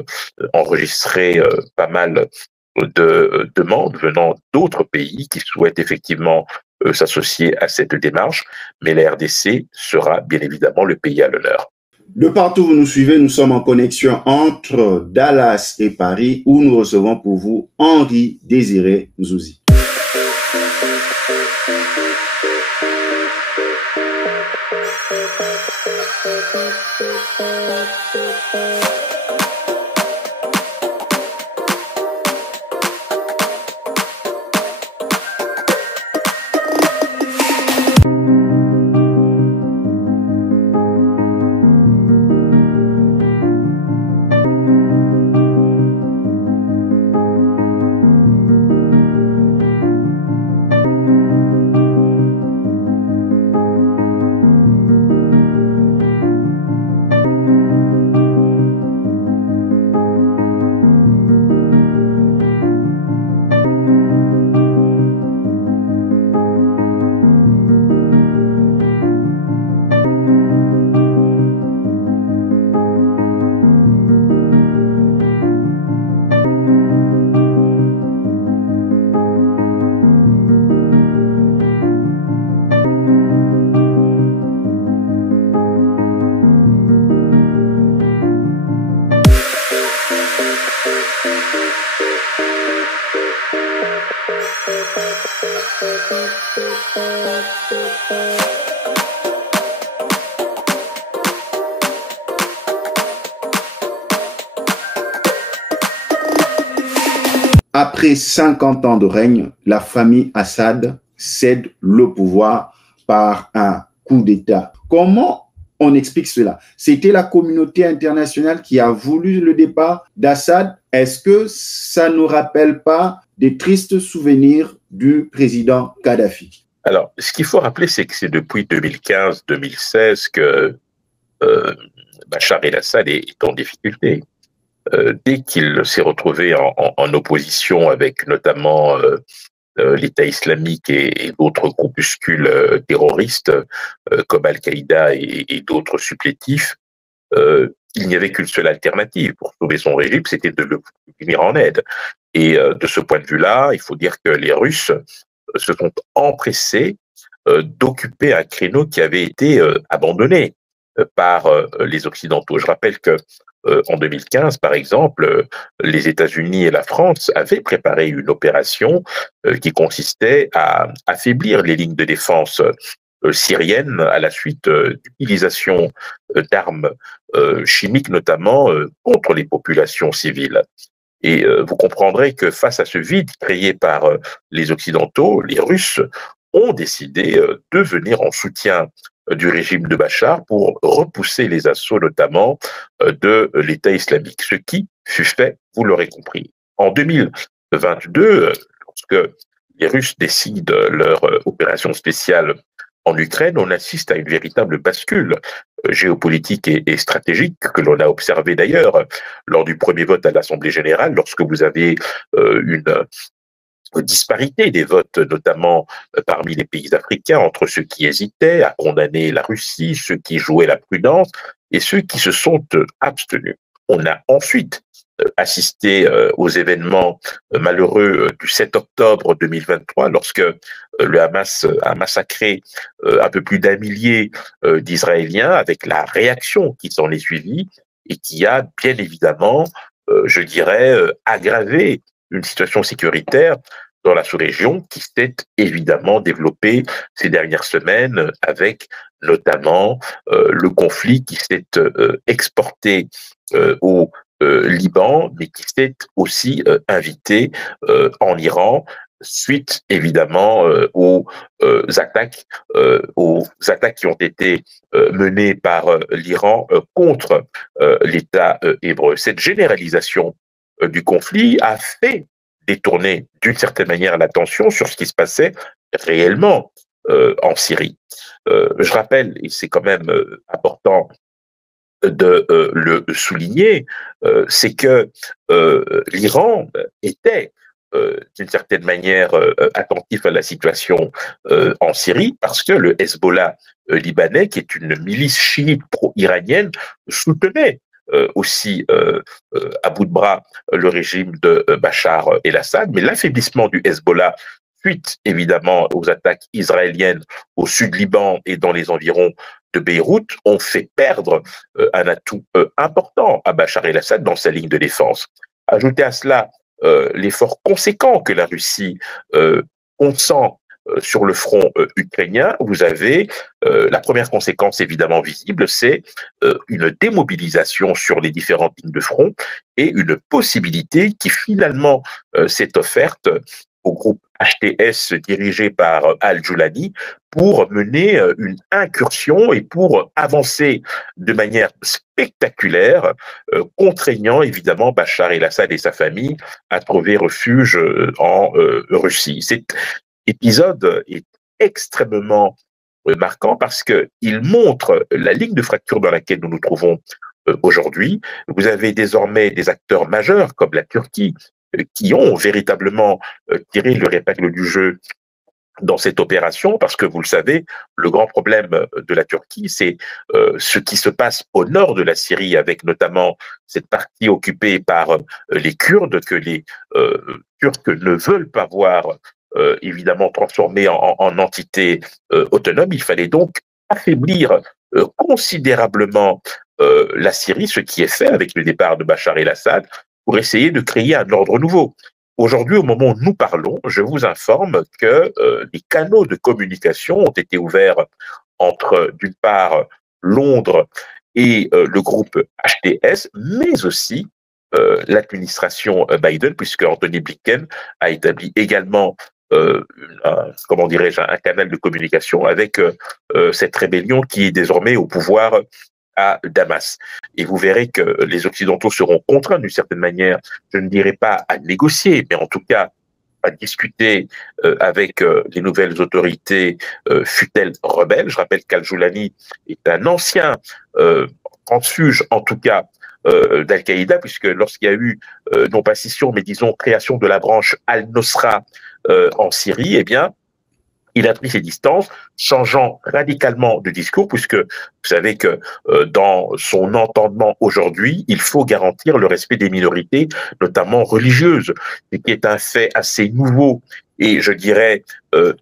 enregistré pas mal de demandes venant d'autres pays qui souhaitent effectivement s'associer à cette démarche, mais la RDC sera bien évidemment le pays à l'honneur. De partout où vous nous suivez, nous sommes en connexion entre Dallas et Paris, où nous recevons pour vous Henri Désiré Nzouzi. Après 50 ans de règne, la famille Assad cède le pouvoir par un coup d'État. Comment on explique cela? C'était la communauté internationale qui a voulu le départ d'Assad. Est-ce que ça ne nous rappelle pas des tristes souvenirs du président Kadhafi? Alors, ce qu'il faut rappeler, c'est que c'est depuis 2015-2016 que Bachar el-Assad est en difficulté. Dès qu'il s'est retrouvé en opposition avec notamment l'État islamique et d'autres groupuscules terroristes comme Al-Qaïda et d'autres supplétifs, il n'y avait qu'une seule alternative pour sauver son régime, c'était de le venir en aide. Et de ce point de vue-là, il faut dire que les Russes se sont empressés d'occuper un créneau qui avait été abandonné par les Occidentaux. Je rappelle que en 2015, par exemple, les États-Unis et la France avaient préparé une opération qui consistait à affaiblir les lignes de défense syriennes à la suite d'utilisation d'armes chimiques, notamment contre les populations civiles. Et vous comprendrez que face à ce vide créé par les Occidentaux, les Russes ont décidé de venir en soutien du régime de Bachar pour repousser les assauts notamment de l'État islamique, ce qui fut fait, vous l'aurez compris. En 2022, lorsque les Russes décident leur opération spéciale en Ukraine, on assiste à une véritable bascule géopolitique et stratégique que l'on a observé d'ailleurs lors du premier vote à l'Assemblée générale, lorsque vous avez une disparité des votes, notamment parmi les pays africains, entre ceux qui hésitaient à condamner la Russie, ceux qui jouaient la prudence et ceux qui se sont abstenus. On a ensuite assisté aux événements malheureux du 7 octobre 2023, lorsque le Hamas a massacré un peu plus d'1 millier d'Israéliens, avec la réaction qui s'en est suivie et qui a bien évidemment, je dirais, aggravé une situation sécuritaire dans la sous-région qui s'est évidemment développée ces dernières semaines avec notamment le conflit qui s'est exporté au Liban, mais qui s'est aussi invité en Iran, suite évidemment aux attaques qui ont été menées par l'Iran contre l'État hébreu. Cette généralisation du conflit a fait détourner d'une certaine manière l'attention sur ce qui se passait réellement en Syrie. Je rappelle, et c'est quand même important de le souligner, c'est que l'Iran était d'une certaine manière attentif à la situation en Syrie parce que le Hezbollah libanais, qui est une milice chiite pro-iranienne, soutenait aussi à bout de bras le régime de Bachar el-Assad, mais l'affaiblissement du Hezbollah suite évidemment aux attaques israéliennes au sud Liban et dans les environs de Beyrouth ont fait perdre un atout important à Bachar el-Assad dans sa ligne de défense. Ajoutez à cela l'effort conséquent que la Russie consent sur le front ukrainien, vous avez la première conséquence évidemment visible, c'est une démobilisation sur les différentes lignes de front et une possibilité qui finalement s'est offerte au groupe HTS dirigé par Al-Julani pour mener une incursion et pour avancer de manière spectaculaire, contraignant évidemment Bachar el-Assad et sa famille à trouver refuge en Russie. Cet épisode est extrêmement marquant parce qu'il montre la ligne de fracture dans laquelle nous nous trouvons aujourd'hui. Vous avez désormais des acteurs majeurs comme la Turquie qui ont véritablement tiré leur épingle du jeu dans cette opération, parce que vous le savez, le grand problème de la Turquie, c'est ce qui se passe au nord de la Syrie, avec notamment cette partie occupée par les Kurdes, que les Turcs ne veulent pas voir évidemment transformée en entité autonome. Il fallait donc affaiblir considérablement la Syrie, ce qui est fait avec le départ de Bachar el-Assad, pour essayer de créer un ordre nouveau. Aujourd'hui, au moment où nous parlons, je vous informe que les canaux de communication ont été ouverts entre, d'une part, Londres et le groupe HTS, mais aussi l'administration Biden, puisque Anthony Blinken a établi également comment dirais-je, un canal de communication avec cette rébellion qui est désormais au pouvoir à Damas. Et vous verrez que les Occidentaux seront contraints d'une certaine manière, je ne dirais pas à négocier, mais en tout cas à discuter avec les nouvelles autorités fut-elles rebelles. Je rappelle qu'Al-Julani est un ancien transfuge, en tout cas, d'Al-Qaïda, puisque lorsqu'il y a eu, non pas scission, mais disons création de la branche Al-Nosra en Syrie, eh bien, il a pris ses distances, changeant radicalement de discours, puisque vous savez que dans son entendement aujourd'hui, il faut garantir le respect des minorités, notamment religieuses, ce qui est un fait assez nouveau et, je dirais,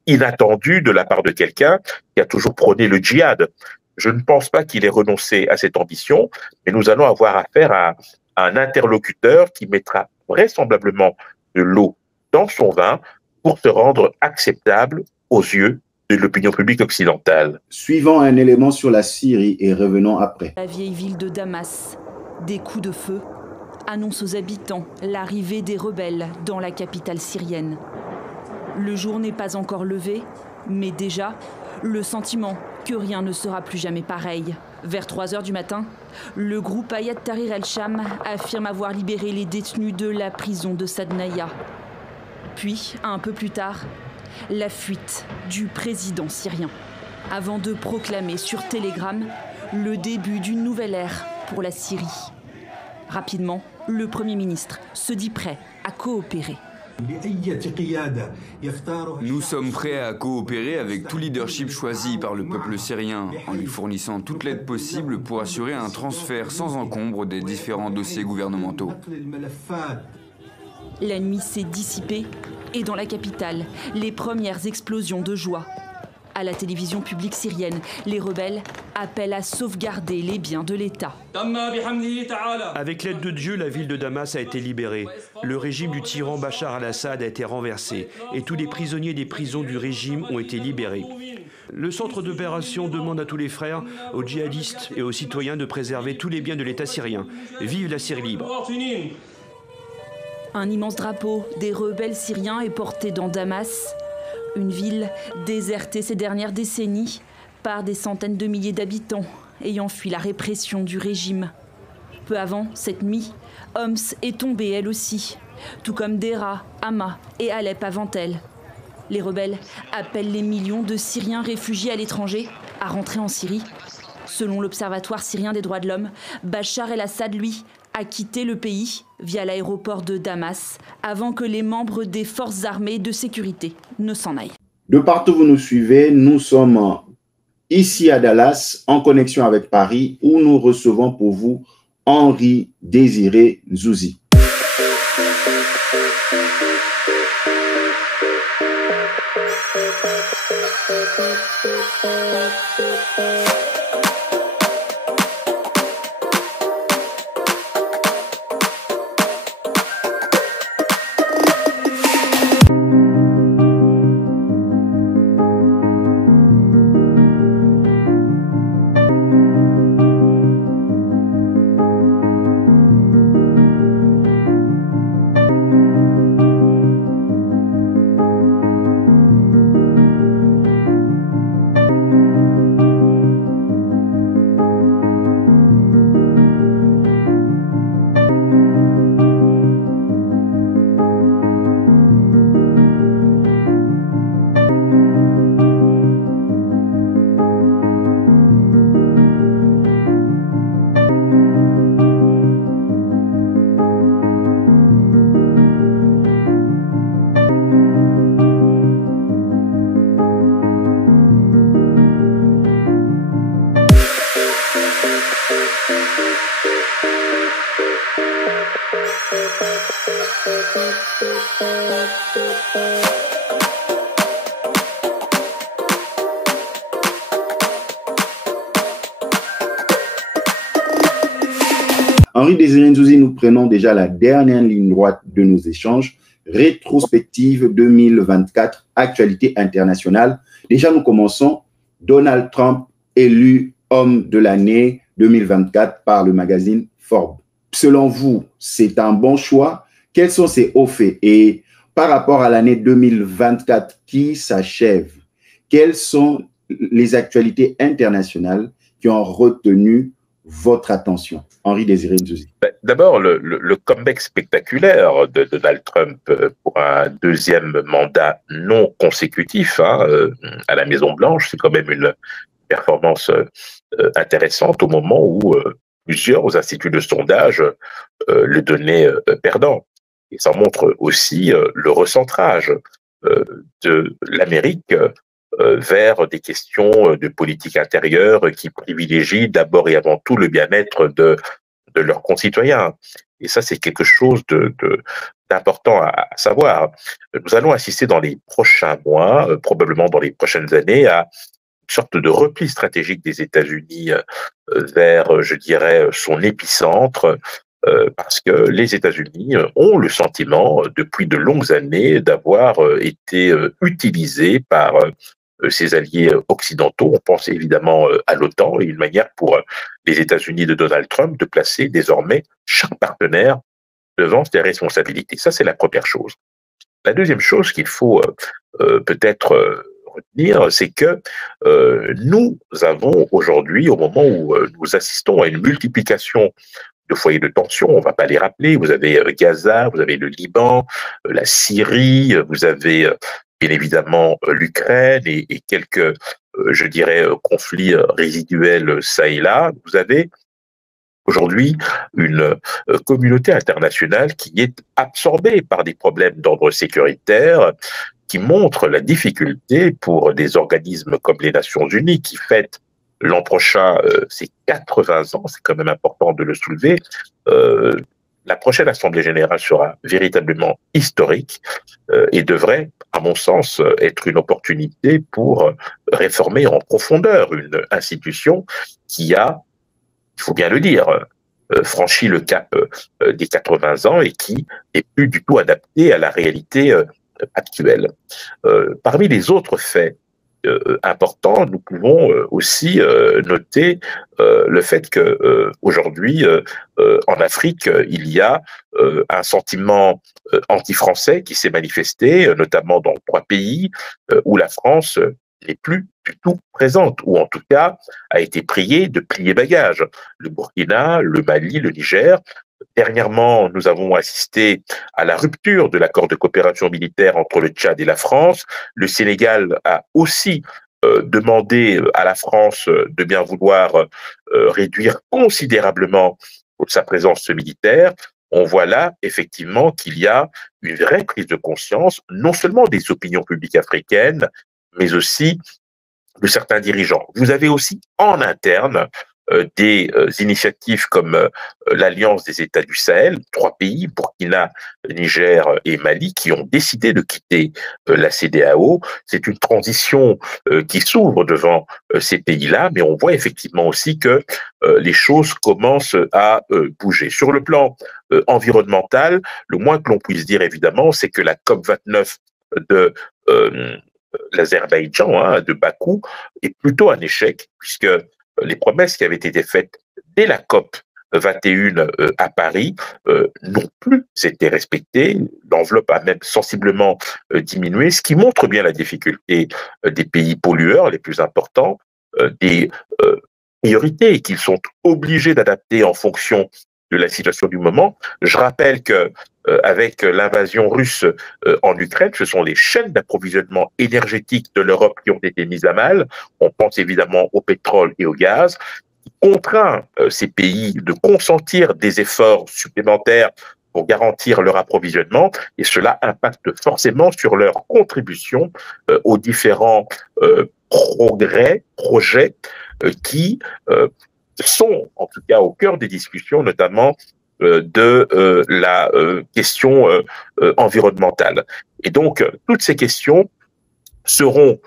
inattendu de la part de quelqu'un qui a toujours prôné le djihad. Je ne pense pas qu'il ait renoncé à cette ambition, mais nous allons avoir affaire à un interlocuteur qui mettra vraisemblablement de l'eau dans son vin pour se rendre acceptable aux yeux de l'opinion publique occidentale. Suivons un élément sur la Syrie et revenons après. La vieille ville de Damas, des coups de feu annoncent aux habitants l'arrivée des rebelles dans la capitale syrienne. Le jour n'est pas encore levé, mais déjà, le sentiment que rien ne sera plus jamais pareil. Vers 3 heures du matin, le groupe Hayat Tahrir el-Sham affirme avoir libéré les détenus de la prison de Sadnaya. Puis, un peu plus tard, la fuite du président syrien, avant de proclamer sur Telegram le début d'une nouvelle ère pour la Syrie. Rapidement, le Premier ministre se dit prêt à coopérer. Nous sommes prêts à coopérer avec tout leadership choisi par le peuple syrien, en lui fournissant toute l'aide possible pour assurer un transfert sans encombre des différents dossiers gouvernementaux. La nuit s'est dissipée et dans la capitale, les premières explosions de joie. À la télévision publique syrienne, les rebelles appellent à sauvegarder les biens de l'État. Avec l'aide de Dieu, la ville de Damas a été libérée. Le régime du tyran Bachar al-Assad a été renversé et tous les prisonniers des prisons du régime ont été libérés. Le centre d'opération demande à tous les frères, aux djihadistes et aux citoyens de préserver tous les biens de l'État syrien. Vive la Syrie libre! Un immense drapeau des rebelles syriens est porté dans Damas, une ville désertée ces dernières décennies par des centaines de milliers d'habitants ayant fui la répression du régime. Peu avant, cette nuit, Homs est tombée elle aussi, tout comme Deraa, Hama et Alep avant elle. Les rebelles appellent les millions de Syriens réfugiés à l'étranger à rentrer en Syrie. Selon l'Observatoire syrien des droits de l'homme, Bachar el-Assad, lui, a quitté le pays via l'aéroport de Damas avant que les membres des forces armées de sécurité ne s'en aillent. De partout où vous nous suivez, nous sommes ici à Dallas, en connexion avec Paris, où nous recevons pour vous Henri Désiré Zouzi. Henri Désiré Nzouzi, nous prenons déjà la dernière ligne droite de nos échanges. Rétrospective 2024, actualité internationale. Déjà, nous commençons. Donald Trump, élu homme de l'année 2024 par le magazine Forbes. Selon vous, c'est un bon choix? Quels sont ses hauts faits? Et par rapport à l'année 2024 qui s'achève, quelles sont les actualités internationales qui ont retenu votre attention? Henri Désiré Nzouzi. D'abord, le comeback spectaculaire de Donald Trump pour un deuxième mandat non consécutif à la Maison-Blanche, c'est quand même une performance intéressante au moment où plusieurs instituts de sondage le donnaient perdant. Et ça montre aussi le recentrage de l'Amérique vers des questions de politique intérieure qui privilégient d'abord et avant tout le bien-être de leurs concitoyens. Et ça, c'est quelque chose d'important à savoir. Nous allons assister dans les prochains mois, probablement dans les prochaines années, à une sorte de repli stratégique des États-Unis vers, je dirais, son épicentre, parce que les États-Unis ont le sentiment, depuis de longues années, d'avoir été utilisés par ses alliés occidentaux. On pense évidemment à l'OTAN et une manière pour les États-Unis de Donald Trump de placer désormais chaque partenaire devant ses responsabilités. Ça, c'est la première chose. La deuxième chose qu'il faut peut-être retenir, c'est que nous avons aujourd'hui, au moment où nous assistons à une multiplication de foyers de tension, on ne va pas les rappeler, vous avez Gaza, vous avez le Liban, la Syrie, vous avez bien évidemment l'Ukraine et quelques, je dirais, conflits résiduels ça et là. Vous avez aujourd'hui une communauté internationale qui est absorbée par des problèmes d'ordre sécuritaire, qui montrent la difficulté pour des organismes comme les Nations Unies qui fêtent l'an prochain ses 80 ans, c'est quand même important de le soulever. La prochaine Assemblée générale sera véritablement historique et devrait, à mon sens, être une opportunité pour réformer en profondeur une institution qui a, il faut bien le dire, franchi le cap des 80 ans et qui n'est plus du tout adaptée à la réalité actuelle. Parmi les autres faits important, nous pouvons aussi noter le fait que aujourd'hui en Afrique, il y a un sentiment anti-français qui s'est manifesté, notamment dans 3 pays où la France n'est plus du tout présente, ou en tout cas a été priée de plier bagage. Le Burkina, le Mali, le Niger. Dernièrement, nous avons assisté à la rupture de l'accord de coopération militaire entre le Tchad et la France. Le Sénégal a aussi demandé à la France de bien vouloir réduire considérablement sa présence militaire. On voit là effectivement qu'il y a une vraie prise de conscience, non seulement des opinions publiques africaines, mais aussi de certains dirigeants. Vous avez aussi en interne des initiatives comme l'Alliance des États du Sahel, 3 pays, Burkina, Niger et Mali, qui ont décidé de quitter la CEDEAO. C'est une transition qui s'ouvre devant ces pays-là, mais on voit effectivement aussi que les choses commencent à bouger. Sur le plan environnemental, le moins que l'on puisse dire évidemment, c'est que la COP29 de l'Azerbaïdjan, de Bakou, est plutôt un échec, puisque les promesses qui avaient été faites dès la COP 21 à Paris n'ont plus été respectées. L'enveloppe a même sensiblement diminué, ce qui montre bien la difficulté des pays pollueurs les plus importants, des priorités qu'ils sont obligés d'adapter en fonction de la situation du moment. Je rappelle que avec l'invasion russe en Ukraine, ce sont les chaînes d'approvisionnement énergétique de l'Europe qui ont été mises à mal. On pense évidemment au pétrole et au gaz, qui contraint ces pays de consentir des efforts supplémentaires pour garantir leur approvisionnement, et cela impacte forcément sur leur contribution aux différents projets qui sont en tout cas au cœur des discussions, notamment de la question environnementale. Et donc, toutes ces questions seront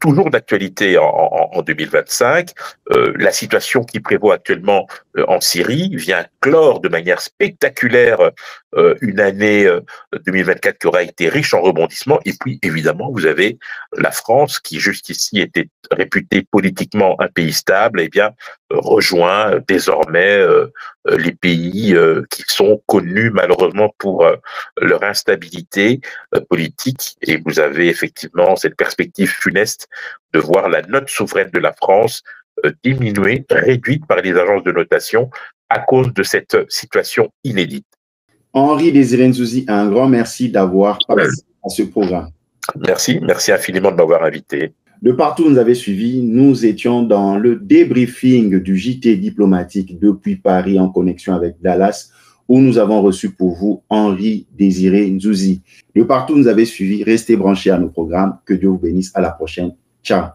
toujours d'actualité en 2025. La situation qui prévaut actuellement en Syrie vient clore de manière spectaculaire une année 2024 qui aura été riche en rebondissements. Et puis, évidemment, vous avez la France qui, jusqu'ici, était réputée politiquement un pays stable, eh bien, rejoint désormais les pays qui sont connus malheureusement pour leur instabilité politique. Et vous avez effectivement cette perspective funeste de voir la note souveraine de la France diminuer, réduite par les agences de notation à cause de cette situation inédite. Henri Désiré Nzouzi, un grand merci d'avoir participé à ce programme. Merci infiniment de m'avoir invité. De partout où vous nous avez suivis, nous étions dans le débriefing du JT diplomatique depuis Paris en connexion avec Dallas, où nous avons reçu pour vous Henri Désiré Nzouzi. De partout où vous nous avez suivis, restez branchés à nos programmes. Que Dieu vous bénisse. À la prochaine. Ciao.